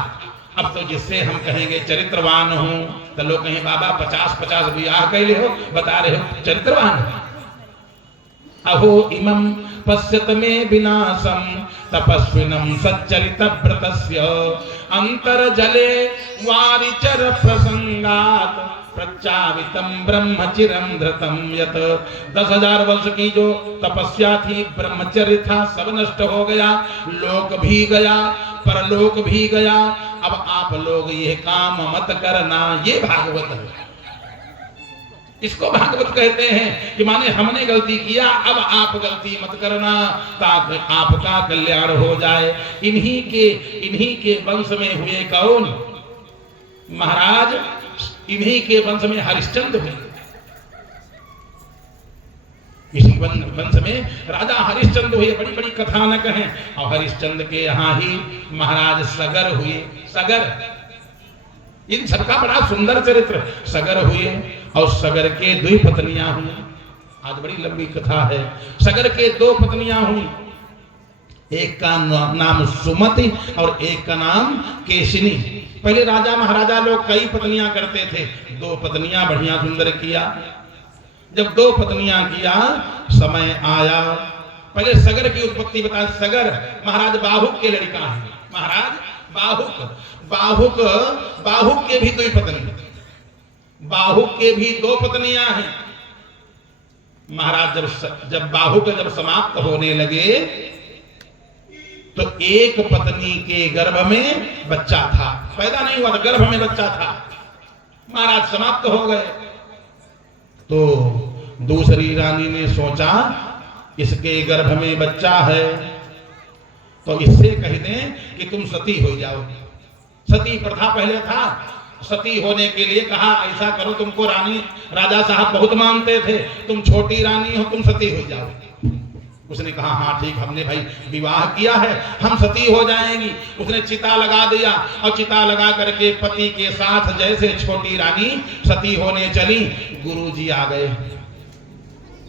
अब तो जिससे हम कहेंगे चरित्रवान हूं तो लोग कहें बाबा 50-50 विवाह कैले हो, बता रहे हो चरित्रवान। अहो इमं पश्यत मे विनाशम तपस्विनं सच्चरित व्रतस्य अंतर्जले वारिचर प्रसंगात प्रत्यावितं ब्रह्मचिरं धृतं यत्। 10,000 वर्ष की जो तपस्या थी, ब्रह्मचर्य था, सब नष्ट हो गया। लोक भी गया, परलोक भी गया। अब आप लोग ये काम मत करना। ये भागवत है। इसको भागवत कहते हैं कि माने हमने गलती किया, अब आप गलती मत करना ताकि आपका कल्याण हो जाए। इन्हीं के वंश में हुए कौन? महाराज इन्हीं के वंश में हरिश्चंद्र हुए। इसी वंश में राजा हरिश्चंद्र हुए। बड़ी बड़ी कथानक हैं। और हरिश्चंद्र के यहाँ ही महाराज सगर हुए। सगर, इन सबका बड़ा सुंदर चरित्र। सगर हुए और सगर के 2 पत्नियां हुई। आज बड़ी लंबी कथा है। सगर के 2 पत्नियां हुई। एक का नाम सुमति और एक का नाम केशिनी। पहले राजा महाराजा लोग कई पत्नियां करते थे। 2 पत्नियां बढ़िया सुंदर किया। जब 2 पत्नियां किया, समय आया। पहले सगर की उत्पत्ति बता। सगर महाराज बाहुक के लड़का है। महाराज बाहुक के भी 2 पत्नी। बाहुक के भी 2 पत्नियां हैं। महाराज जब बाहुक जब समाप्त होने लगे तो एक पत्नी के गर्भ में बच्चा था। पैदा नहीं हुआ था, गर्भ में बच्चा था। महाराज समाप्त हो गए। तो दूसरी रानी ने सोचा इसके गर्भ में बच्चा है तो इससे कह दें कि तुम सती हो जाओ। सती प्रथा पहले था। सती होने के लिए कहा ऐसा करो, तुमको रानी राजा साहब बहुत मानते थे, तुम छोटी रानी हो, तुम सती हो जाओ। उसने कहा हाँ ठीक, हमने भाई विवाह किया है, हम सती हो जाएंगी। उसने चिता लगा दिया और चिता लगा करके पति के साथ जैसे छोटी रानी सती होने चली, गुरुजी आ गए,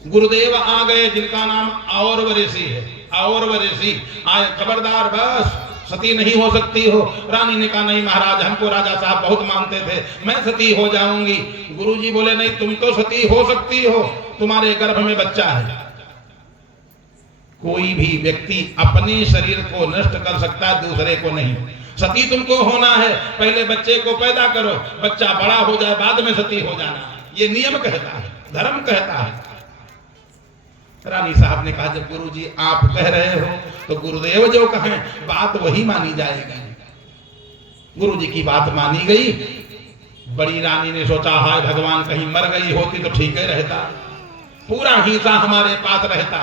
गुरुदेव आ गए, जिनका नाम और ऋषि है। और वह ऋषि आए, खबरदार बस सती नहीं हो सकती हो। रानी ने कहा नहीं महाराज, हमको राजा साहब बहुत मानते थे, मैं सती हो जाऊंगी। गुरुजी बोले नहीं, तुम तो सती हो सकती हो, तुम्हारे गर्भ में बच्चा है। कोई भी व्यक्ति अपने शरीर को नष्ट कर सकता है, दूसरे को नहीं। सती तुमको होना है, पहले बच्चे को पैदा करो, बच्चा बड़ा हो जाए, बाद में सती हो जाना, ये नियम कहता है, धर्म कहता है। रानी साहब ने कहा जब गुरुजी आप कह रहे हो तो गुरुदेव जो कहें बात वही मानी जाएगी। गुरुजी की बात मानी गई। बड़ी रानी ने सोचा हाय भगवान, कहीं मर गई होती तो ठीक ही रहता, पूरा हिस्सा हमारे पास रहता,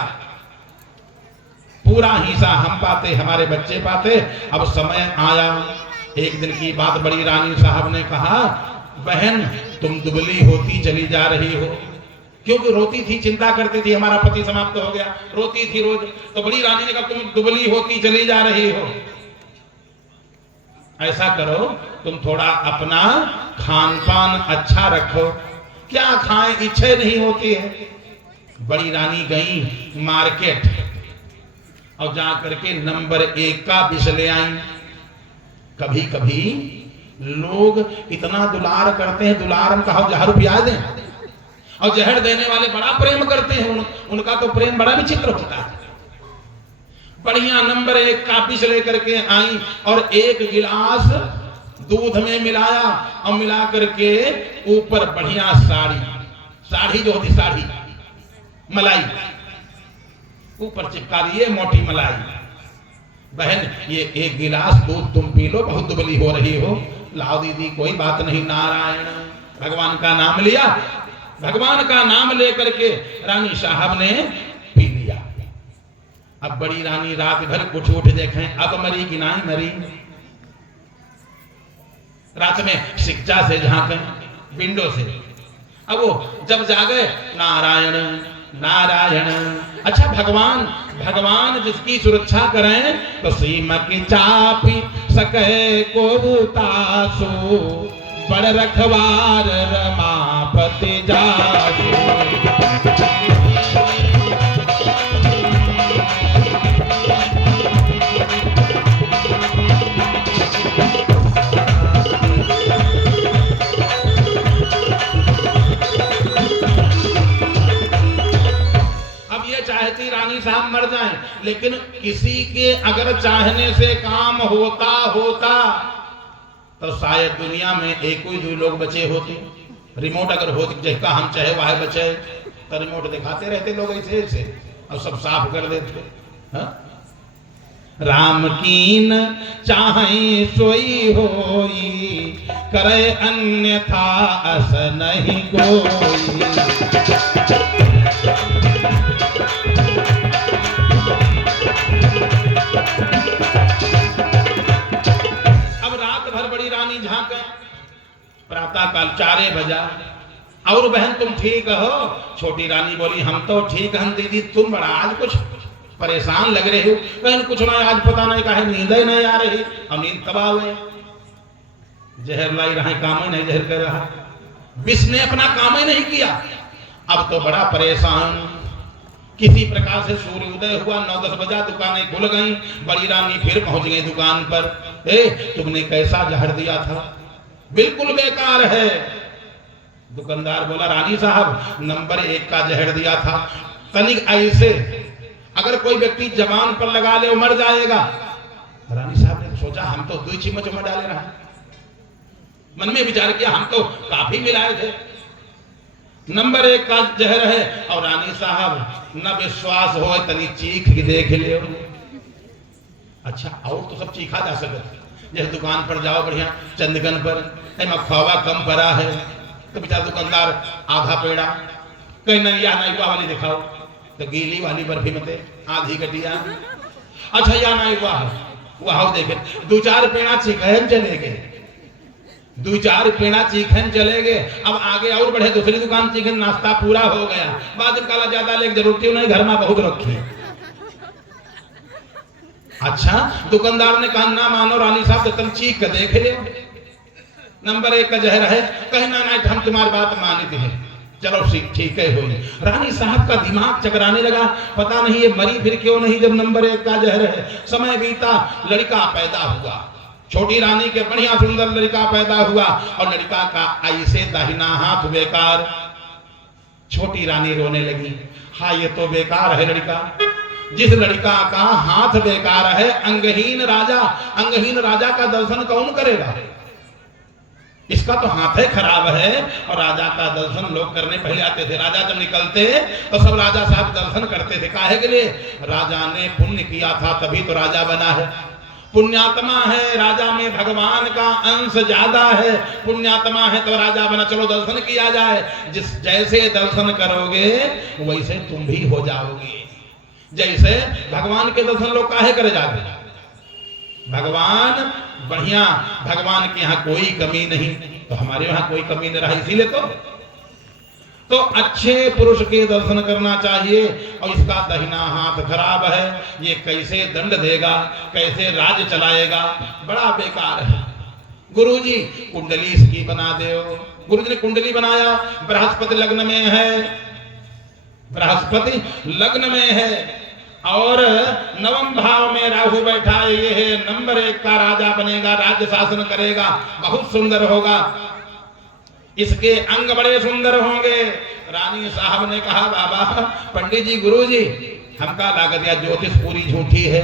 पूरा हिस्सा हम पाते, हमारे बच्चे पाते। अब समय आया, एक दिन की बात, बड़ी रानी साहब ने कहा बहन तुम दुबली होती चली जा रही हो, क्योंकि रोती थी, चिंता करती थी हमारा पति समाप्त हो गया, रोती थी रोज। तो बड़ी रानी ने कहा तुम दुबली होती चली जा रही हो, ऐसा करो तुम थोड़ा अपना खान पान अच्छा रखो। क्या खाएं इच्छा नहीं होती है। बड़ी रानी गई मार्केट और जा करके नंबर 1 का विष ले आई। कभी कभी लोग इतना दुलार करते हैं, दुलार हम कहा जहर पिया दें, और जहर देने वाले बड़ा प्रेम करते हैं, उनका तो प्रेम बड़ा विचित्र होता है। बढ़िया नंबर 1 का विष लेकर के आई और एक गिलास दूध में मिलाया और मिला करके ऊपर बढ़िया साड़ी, साड़ी जो होती साड़ी मलाई ऊपर चिपका दिए, मोटी मलाई। बहन ये एक गिलास दूध तुम पी लो, बहुत दुबली हो रही हो। लाओ दीदी कोई बात नहीं, नारायण भगवान का नाम लिया, भगवान का नाम लेकर के रानी साहब ने पी लिया। अब बड़ी रानी रात भर कुछ उठ देखें अब मरी कि नहीं मरी। रात में शिक्षा से झांकें विंडो से, अब वो जब जागे नारायण नारायण। अच्छा भगवान, भगवान जिसकी सुरक्षा करें तो सीमा की चापी सके को तासु, बड़ रखवार रमापति जासु। चाहती रानी साहब मर जाएं, लेकिन किसी के अगर चाहने से काम होता तो शायद दुनिया में एक कोई 2 लोग बचे होते। रिमोट अगर होती जिसका हम चाहे वह बचे तो रिमोट दिखाते रहते लोग ऐसे ऐसे और सब साफ कर देते। हा? राम कीन चाहे सोई होई, करे अन्यथा अस नहीं कोई। प्रातः काल 4 बजा और बहन तुम ठीक हो? छोटी रानी बोली हम तो ठीक हम दीदी, तुम बड़ा आज कुछ परेशान लग रहे हो। बहन कुछ ना, आज पता नहीं काहे नींद ही नहीं आ रही। और नींद कब आवे, जहर लाई रहा काम ही नहीं जहर कर रहा, विष ने अपना काम ही नहीं किया। अब तो बड़ा परेशान। किसी प्रकार से सूर्योदय हुआ, 9-10 बजा, दुकानें खुल गई। बड़ी रानी फिर पहुंच गई दुकान पर। तुमने कैसा जहर दिया था? बिल्कुल बेकार है। दुकानदार बोला रानी साहब नंबर 1 का जहर दिया था, तनिक ऐसे अगर कोई व्यक्ति जबान पर लगा ले वो मर जाएगा। रानी साहब ने सोचा हम तो 2 चम्मच में डाले रहा, मन में विचार किया हम तो काफी मिलाए थे। नंबर 1 का जहर है और रानी साहब न विश्वास हो तनिक चीख के देख ले। अच्छा और तो सब चीखा जा सकता, जैसे दुकान पर जाओ बढ़िया चंदगन पर मखवा कम पड़ा है तो बेचारा दुकानदार आधा पेड़ा कहीं नैया नैवा वाली दिखाओ तो गीली वाली बर्फी मते आधी कटिया। अच्छा या नैवा वह देखे 2-4 पेड़ा चीखन चले गए, 2-4 पेड़ा चीखन चले गए। अब आगे और बढ़े दूसरी दुकान चीखन, नाश्ता पूरा हो गया। बाद में काला ज्यादा ले जरूरत नहीं, घर में बहुत रखी। अच्छा दुकानदार ने कहा ना मानो रानी साहब तुम चीख कर देख ले, नंबर 1 का जहर है। कहना नहीं हम तुम्हारी बात मानते हैं। चलो ठीक है हुई। रानी साहब का दिमाग चकराने लगा, पता नहीं ये मरी फिर क्यों नहीं जब नंबर 1 का जहर है। समय बीता, लड़का पैदा हुआ, छोटी रानी के बढ़िया सुंदर लड़का पैदा हुआ और लड़का का ऐसे दाहिना हाथ बेकार। छोटी रानी रोने लगी, हाँ ये तो बेकार है लड़का। जिस लड़का का हाथ बेकार है, अंगहीन राजा का दर्शन कौन करेगा? इसका तो हाथ है खराब है। और राजा का दर्शन लोग करने पहले आते थे। राजा जब निकलते तो सब राजा साहब दर्शन करते थे। काहे के लिए? राजा ने पुण्य किया था तभी तो राजा बना है। पुण्यात्मा है, राजा में भगवान का अंश ज्यादा है। पुण्यात्मा है तो राजा बना, चलो दर्शन किया जाए। जैसे दर्शन करोगे वैसे तुम भी हो जाओगे। जैसे भगवान के दर्शन लोग काहे करे जाते? भगवान बढ़िया, भगवान के यहाँ कोई कमी नहीं, तो हमारे यहाँ कोई कमी नहीं रहा, इसीलिए तो अच्छे पुरुष के दर्शन करना चाहिए। और इसका दाहिना हाथ खराब है, ये कैसे दंड देगा, कैसे राज्य चलाएगा, बड़ा बेकार है। गुरुजी कुंडली इसकी बना दो। गुरुजी ने कुंडली बनाया, बृहस्पति लग्न में है, बृहस्पति लग्न में है और नवम भाव में राहु बैठा है। ये है नंबर 1 का राजा बनेगा, राज्य शासन करेगा, बहुत सुंदर होगा, इसके अंग बड़े सुंदर होंगे। रानी साहब ने कहा, बाबा पंडित जी, गुरु जी, हमका लागत या ज्योतिष पूरी झूठी है।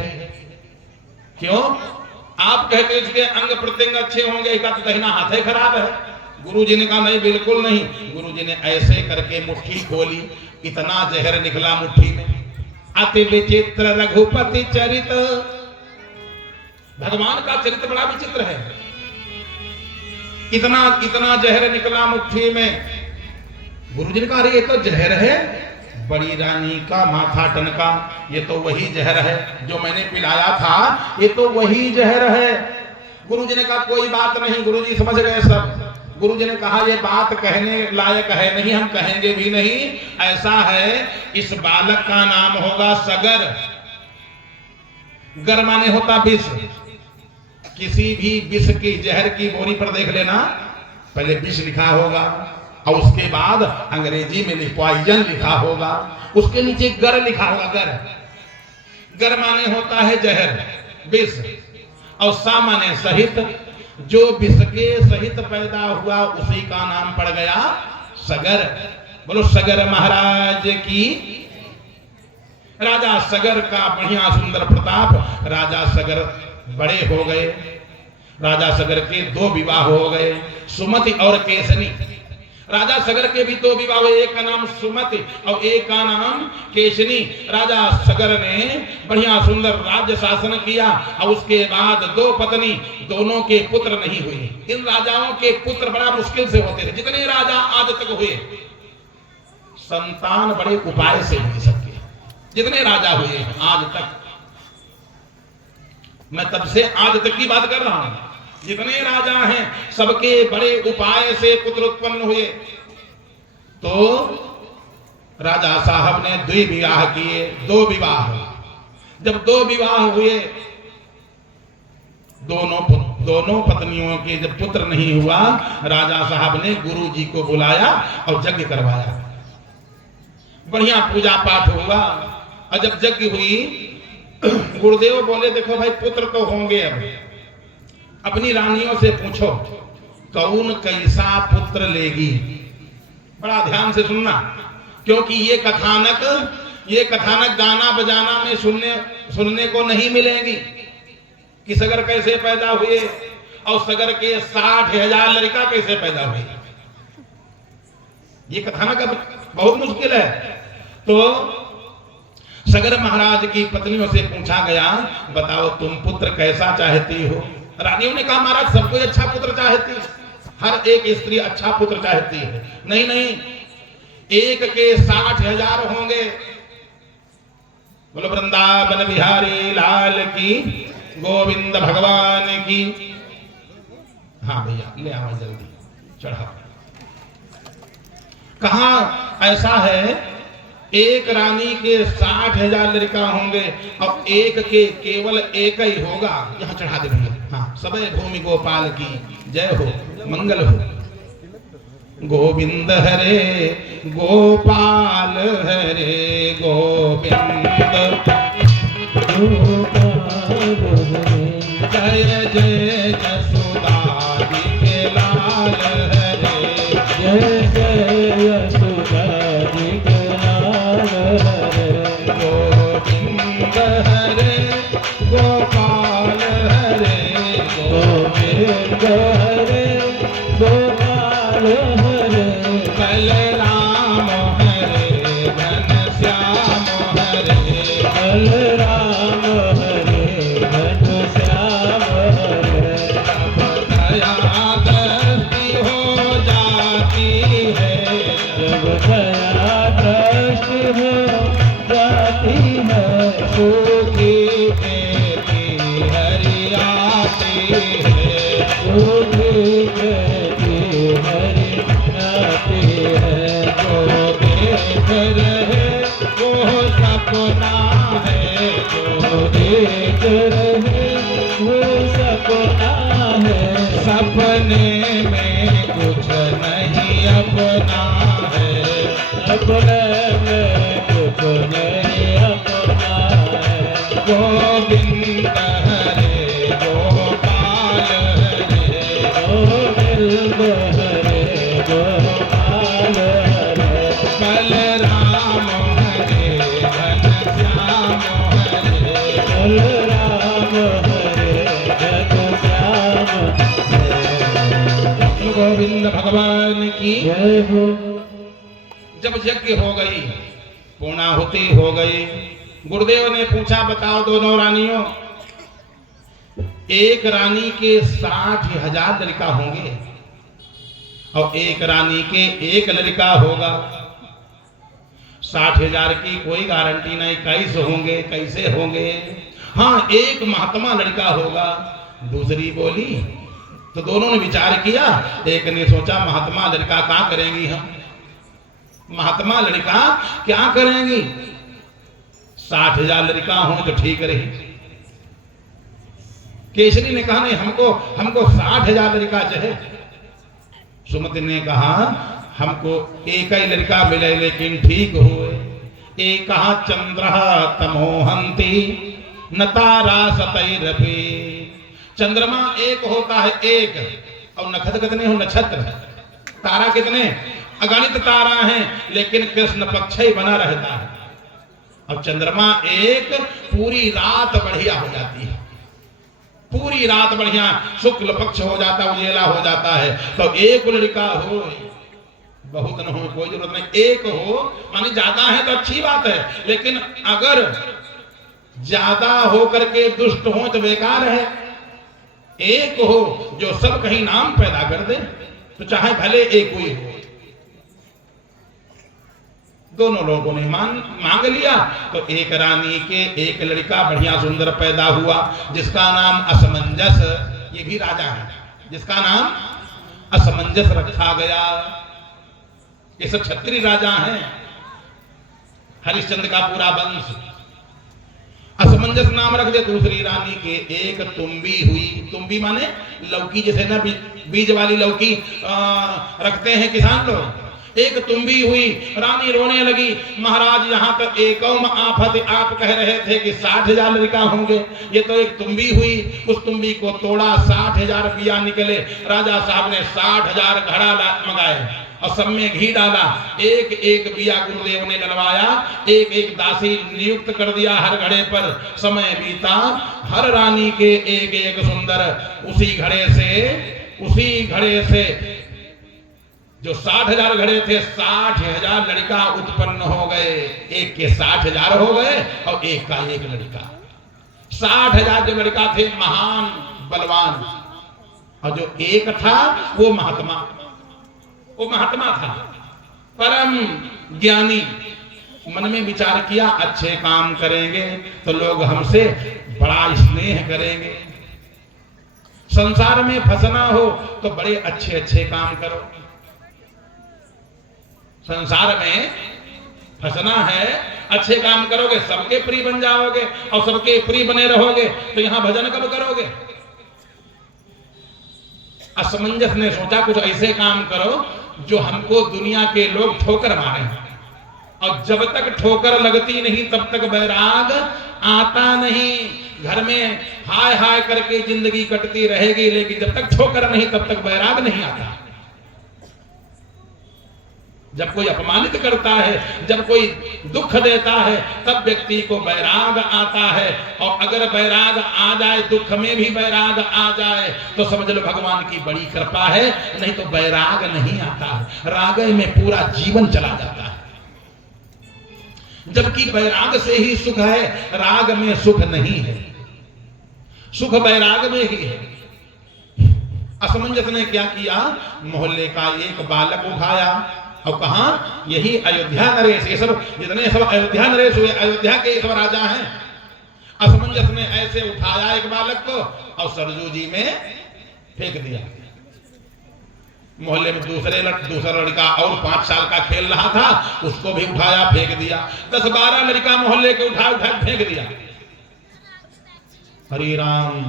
क्यों? आप कहते इसके अंग प्रत्यंग अच्छे होंगे, इसका तो दाहिना हाथ ही खराब है। गुरु जी ने कहा नहीं, बिल्कुल नहीं। गुरु जी ने ऐसे करके मुट्ठी खोली, इतना जहर निकला मुट्ठी में। अति विचित्र रघुपति चरित, भगवान का चरित्र बड़ा विचित्र है। इतना जहर निकला मुट्ठी में। गुरुजी ने कहा, अरे ये तो जहर है, बड़ी रानी का माथा टनका, ये तो वही जहर है जो मैंने पिलाया था, ये तो वही जहर है। गुरुजी ने कहा कोई बात नहीं, गुरुजी समझ गए सब। गुरुजी ने कहा ये बात कहने लायक है नहीं, हम कहेंगे भी नहीं। ऐसा है, इस बालक का नाम होगा सगर। गर माने होता विष। किसी भी विष की, जहर की बोरी पर देख लेना, पहले विष लिखा होगा और उसके बाद अंग्रेजी में पॉइजन लिखा होगा, उसके नीचे गर लिखा होगा। गर माने होता है जहर, विष, और सा माने सहित। जो विष के सहित पैदा हुआ उसी का नाम पड़ गया सगर। बोलो सगर महाराज की। राजा सगर का बढ़िया सुंदर प्रताप। राजा सगर बड़े हो गए। राजा सगर के 2 विवाह हो गए, सुमति और केसनी। राजा सगर के भी 2 विवाह हुए, एक का नाम सुमति और एक का नाम केशनी। राजा सगर ने बढ़िया सुंदर राज्य शासन किया और उसके बाद 2 पत्नी, दोनों के पुत्र नहीं हुए। इन राजाओं के पुत्र बड़ा मुश्किल से होते थे। जितने राजा आज तक हुए, संतान बड़े उपाय से हुए सबके। जितने राजा हुए आज तक, मैं तब से आज तक की बात कर रहा हूं, जितने राजा हैं सबके बड़े उपाय से पुत्र उत्पन्न हुए। तो राजा साहब ने 2 विवाह किए, 2 विवाह। जब 2 विवाह हुए, दोनों पत्नियों के जब पुत्र नहीं हुआ, राजा साहब ने गुरु जी को बुलाया और यज्ञ करवाया। बढ़िया पूजा पाठ हुआ और जब यज्ञ हुई, गुरुदेव बोले देखो भाई पुत्र तो होंगे, अब अपनी रानियों से पूछो कौन कैसा पुत्र लेगी। बड़ा ध्यान से सुनना, क्योंकि ये कथानक गाना बजाना में सुनने को नहीं मिलेंगी कि सगर कैसे पैदा हुए और सगर के 60,000 लड़का कैसे पैदा हुए। ये कथानक अब बहुत मुश्किल है। तो सगर महाराज की पत्नियों से पूछा गया, बताओ तुम पुत्र कैसा चाहती हो। रानियों ने कहा महाराज सब कोई अच्छा पुत्र चाहती है, हर एक स्त्री अच्छा पुत्र चाहती है। नहीं, एक के 60,000 होंगे। बोलो वृंदावन बिहारी लाल की, गोविंद भगवान की। हाँ भैया ले आओ जल्दी, चढ़ा। कहा ऐसा है, एक रानी के 60,000 लड़का होंगे और एक के केवल एक ही होगा। यहाँ चढ़ा दे भैया। हाँ, सबे भूमि गोपाल की जय हो, मंगल हो। गोविंद हरे गोपाल हरे गोविंद जय जय यशोदाजी के लाल हरे जय जय यशोदाजी के लाल हरे गोविंद हरे गोपाल हरे गोविंद हरे गोपाल हरे बलराम हरे घनश्याम हरे बलराम हरे घनश्याम हरे अब दया दृष्टि हो जाती है जब दया दृष्टि हो जाती है सुखी बेटी हरि आती है सुखी बेटी हरि आती है जो देख रहे वो सपना है जो देख रहे वो सपना है सपने में कुछ नहीं अपना है अपने में कुछ नहीं अपना है गोविंद हरे गोपाल हरे गोविंद हरे गोपाल हरे बलराम हरे घनश्याम हरे बलराम हरे घनश्याम हरे गोविंद भगवान की जय हो जब यज्ञ हो गई पूर्णाहुति हो गई गुरुदेव ने पूछा बताओ दोनों रानियों एक रानी के 60,000 लड़का होंगे और एक रानी के एक लड़का होगा 60,000 की कोई गारंटी नहीं कैसे होंगे हाँ एक महात्मा लड़का होगा दूसरी बोली तो दोनों ने विचार किया एक ने सोचा महात्मा लड़का क्या करेंगी हम महात्मा लड़का क्या करेंगी 60,000 लड़का हो तो ठीक रही केसरी ने कहा नहीं हमको 60,000 लड़का चाहिए सुमति ने कहा हमको एक ही लड़का मिले लेकिन ठीक हुए एक चंद्र तमोहंती न तारा सतैरपि चंद्रमा एक होता है एक और नक्षत्र कितने हो नक्षत्र तारा कितने अगणित तारा हैं लेकिन कृष्ण पक्ष ही बना रहता है अब चंद्रमा एक पूरी रात बढ़िया हो जाती है पूरी रात बढ़िया शुक्ल पक्ष हो जाता उजेला हो जाता है तो एक लड़का हो बहुत न हो कोई जरूरत नहीं एक हो माने ज्यादा है तो अच्छी बात है लेकिन अगर ज्यादा हो करके दुष्ट हो तो बेकार है एक हो जो सब कहीं नाम पैदा कर दे तो चाहे भले एक हुई हो दोनों लोगों ने मांग लिया तो एक रानी के एक लड़का बढ़िया सुंदर पैदा हुआ जिसका नाम असमंजस ये भी राजा है जिसका नाम असमंजस रखा गया ये सब क्षत्रिय राजा हैं हरिश्चंद्र का पूरा वंश असमंजस नाम रख दे दूसरी रानी के एक तुम्बी हुई तुम्बी माने लौकी जैसे ना बीज वाली लौकी रखते हैं किसान लोग एक तुम्बी हुई रानी रोने लगी महाराज यहाँ तक एकम आफत आप कह रहे थे कि 60,000 लड़का होंगे ये तो एक तुम्बी हुई उस तुम्बी को तोड़ा 60,000 बिया निकले राजा साहब ने 60,000 घड़ा मंगाए और सब में घी डाला एक एक बिया गुरुदेव ने डलवाया एक एक दासी नियुक्त कर दिया हर घड़े पर समय बीता हर रानी के एक एक सुंदर उसी घड़े से जो 60,000 घड़े थे 60,000 लड़का उत्पन्न हो गए एक के 60,000 हो गए और एक का एक लड़का 60,000 जो लड़का थे महान बलवान और जो एक था वो महात्मा था परम ज्ञानी मन में विचार किया अच्छे काम करेंगे तो लोग हमसे बड़ा स्नेह करेंगे संसार में फंसना हो तो बड़े अच्छे अच्छे काम करो संसार में फंसना है अच्छे काम करोगे सबके प्रिय बन जाओगे और सबके प्रिय बने रहोगे तो यहां भजन कब करोगे असमंजस ने सोचा कुछ ऐसे काम करो जो हमको दुनिया के लोग ठोकर मारे, और जब तक ठोकर लगती नहीं तब तक बैराग आता नहीं। घर में हाय हाय करके जिंदगी कटती रहेगी, लेकिन जब तक ठोकर नहीं तब तक बैराग नहीं आता। जब कोई अपमानित करता है, जब कोई दुख देता है, तब व्यक्ति को बैराग आता है। और अगर बैराग आ जाए, दुख में भी बैराग आ जाए, तो समझ लो भगवान की बड़ी कृपा है, नहीं तो बैराग नहीं आता है। राग में पूरा जीवन चला जाता है। जबकि बैराग से ही सुख है, राग में सुख नहीं है। सुख बैराग में ही है। असमंजस ने क्या किया, मोहल्ले का एक बालक उठाया और कहा यही अयोध्या नरेश, ये सब जितने सब अयोध्या नरेश हुए, अयोध्या के सब राजा हैं। असमंजस ने ऐसे उठाया एक बालक को और सरजू जी में फेंक दिया। मोहल्ले में दूसरा लड़का और 5 साल का खेल रहा था, उसको भी उठाया फेंक दिया। 10-12 लड़का मोहल्ले के उठा फेंक दिया। हरि राम।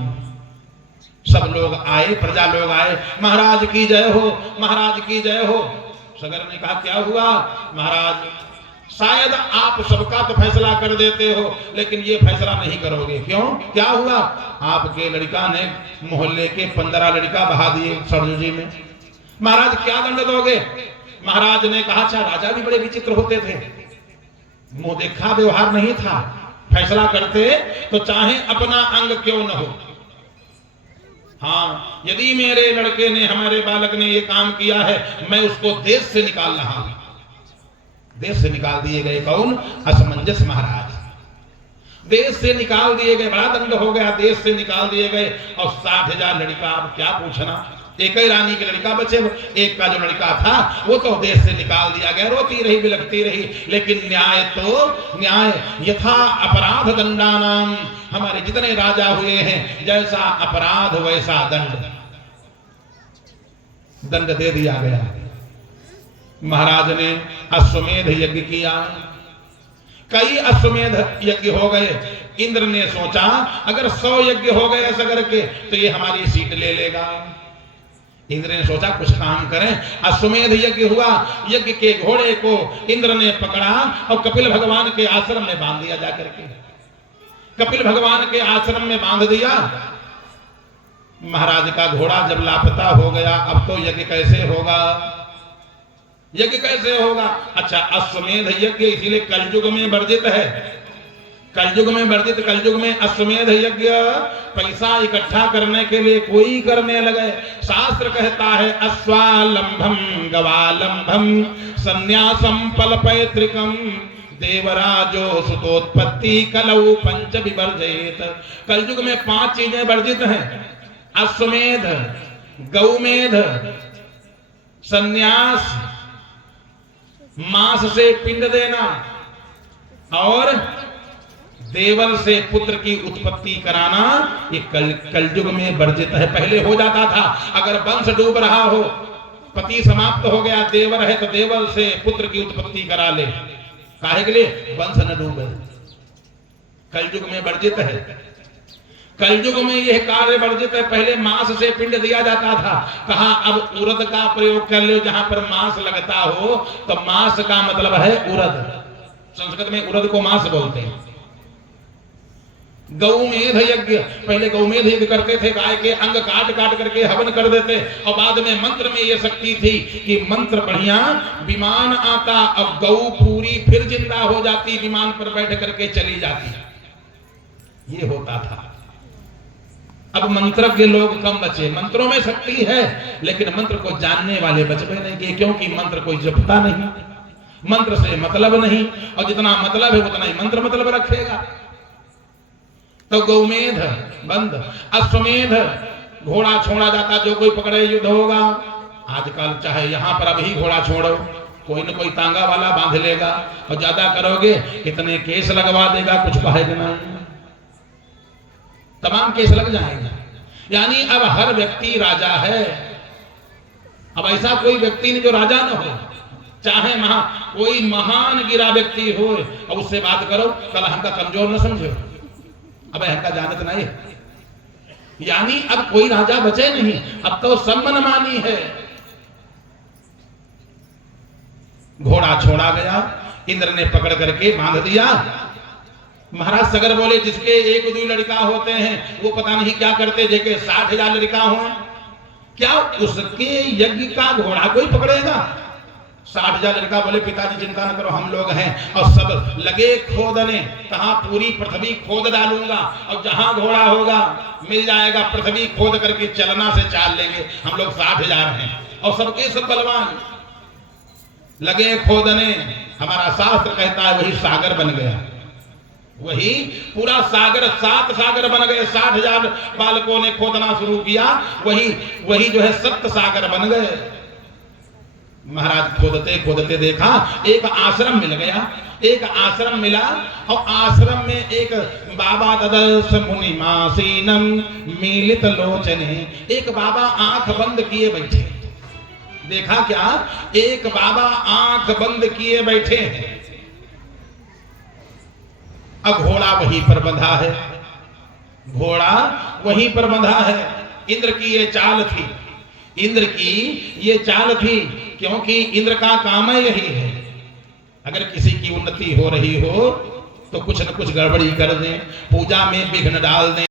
सब लोग आए, प्रजा लोग आए, महाराज की जय हो, महाराज की जय हो। सगर ने कहा क्या हुआ महाराज, शायद आप सबका तो फैसला कर देते हो, लेकिन ये फैसला नहीं करोगे। क्यों, क्या हुआ? आपके लड़का ने मोहल्ले के 15 लड़का बहा दिए सरजू जी में। महाराज क्या दंड दोगे? महाराज ने कहा अच्छा, राजा भी बड़े विचित्र होते थे, मुंह देखा व्यवहार नहीं था। फैसला करते तो चाहे अपना अंग क्यों न हो। हाँ, यदि मेरे लड़के ने, हमारे बालक ने ये काम किया है, मैं उसको देश से निकाल रहा हूं। देश से निकाल दिए गए कौन? असमंजस महाराज। देश से निकाल दिए गए, बड़ा दंड हो गया, देश से निकाल दिए गए। और 60,000 लड़का, अब क्या पूछना, एक ही रानी के लड़का बचे, एक का जो लड़का था वो तो देश से निकाल दिया गया। रोती रही, बिलखती रही, लेकिन न्याय तो न्याय। यथा अपराध दंडानाम, हमारे जितने राजा हुए हैं, जैसा अपराध वैसा दंड, दंड दे दिया गया। महाराज ने अश्वमेध यज्ञ किया, कई अश्वमेध यज्ञ हो गए। इंद्र ने सोचा अगर 100 यज्ञ हो गए ऐसा करके तो ये हमारी सीट ले लेगा। इंद्र ने सोचा कुछ काम करें। अश्वमेध यज्ञ हुआ, यज्ञ के घोड़े को इंद्र ने पकड़ा और कपिल भगवान के आश्रम में बांध दिया। जाकर के कपिल भगवान के आश्रम में बांध दिया। महाराज का घोड़ा जब लापता हो गया, अब तो यज्ञ कैसे होगा, यज्ञ कैसे होगा? अच्छा, अश्वमेध यज्ञ इसीलिए कलयुग में वर्जित है। कलयुग में वर्जित, कलयुग में अश्वमेध यज्ञ पैसा इकट्ठा करने के लिए कोई करने लगे। शास्त्र कहता है अश्वालंभम गवालंभम संन्यासम फलपैतृकम देवराजो सुतोत्पत्ति कलौ पंच विवर्जयेत। कलयुग में 5 चीजें वर्जित हैं, अश्वमेध, गौमेध, संन्यास, मांस से पिंड देना और देवर से पुत्र की उत्पत्ति कराना। ये कलयुग में वर्जित है। पहले हो जाता था, अगर वंश डूब रहा हो, पति समाप्त हो गया, देवर है तो देवर से पुत्र की उत्पत्ति करा ले, काहे के लिए? वंश न डूबे। कलयुग में वर्जित है। कलयुग में यह कार्य वर्जित है। पहले मांस से पिंड दिया जाता था, कहा अब उरद का प्रयोग कर लो। जहां पर मांस लगता हो तो मांस का मतलब है उरद, संस्कृत में उरद को मांस बोलते हैं। गौमेध यज्ञ, पहले गौमेध यज्ञ करते थे, गाय के अंग काट काट करके हवन कर देते। और बाद में मंत्र में यह शक्ति थी कि मंत्र बढ़िया, विमान आता, अब गौ पूरी फिर जिंदा हो जाती, विमान पर बैठ करके चली जाती। ये होता था। अब मंत्र के लोग कम बचे। मंत्रों में शक्ति है, लेकिन मंत्र को जानने वाले बचपे नहीं किए, क्योंकि मंत्र कोई जपता नहीं, मंत्र से मतलब नहीं, और जितना मतलब है उतना ही मंत्र मतलब रखेगा। तो गौमेध बंद। अश्वमेध, घोड़ा छोड़ा जाता, जो कोई पकड़े युद्ध होगा। आजकल चाहे यहां पर अभी घोड़ा छोड़ो, कोई न कोई तांगा वाला बांध लेगा, और ज्यादा करोगे कितने केस लगवा देगा, कुछ कहेगा नहीं, तमाम केस लग जाएंगे। यानी अब हर व्यक्ति राजा है। अब ऐसा कोई व्यक्ति नहीं जो राजा न हो, चाहे कोई महान गिरा व्यक्ति हो और उससे बात करो, कल हमका कमजोर न समझो, अब हमका जानत नहीं। यानी अब कोई राजा बचे नहीं, अब तो सब मनमानी है। घोड़ा छोड़ा गया, इंद्र ने पकड़ करके बांध दिया। महाराज सगर बोले जिसके एक दो लड़का होते हैं वो पता नहीं क्या करते, जेके 60,000 लड़का हो, क्या उसके यज्ञ का घोड़ा कोई पकड़ेगा? 60,000 लड़का बोले पिताजी चिंता न करो, हम लोग हैं और सब लगे खोदने, कहा पूरी पृथ्वी खोद डालूंगा और जहां घोड़ा होगा मिल जाएगा, पृथ्वी खोद करके चलना से चाल लेंगे, हम लोग 60,000 हैं और सबके सब बलवान लगे खोदने। हमारा शास्त्र कहता है वही सागर बन गया, वही पूरा सागर, 7 सागर बन गए। 60,000 बालकों ने खोदना शुरू किया, वही जो है 7 सागर बन गए। महाराज खोदते खोदते देखा एक आश्रम मिल गया, एक आश्रम मिला और आश्रम में एक बाबा ददर्श मुनि मासीनम मीलित लोचने, एक बाबा आंख बंद किए बैठे। देखा क्या? एक बाबा आंख बंद किए बैठे हैं। अब घोड़ा वहीं पर बंधा है, घोड़ा वहीं पर बंधा है। इंद्र की ये चाल थी, इंद्र की ये चाल थी, क्योंकि इंद्र का काम यही है, अगर किसी की उन्नति हो रही हो तो कुछ न कुछ गड़बड़ी कर दें, पूजा में विघ्न डाल दें।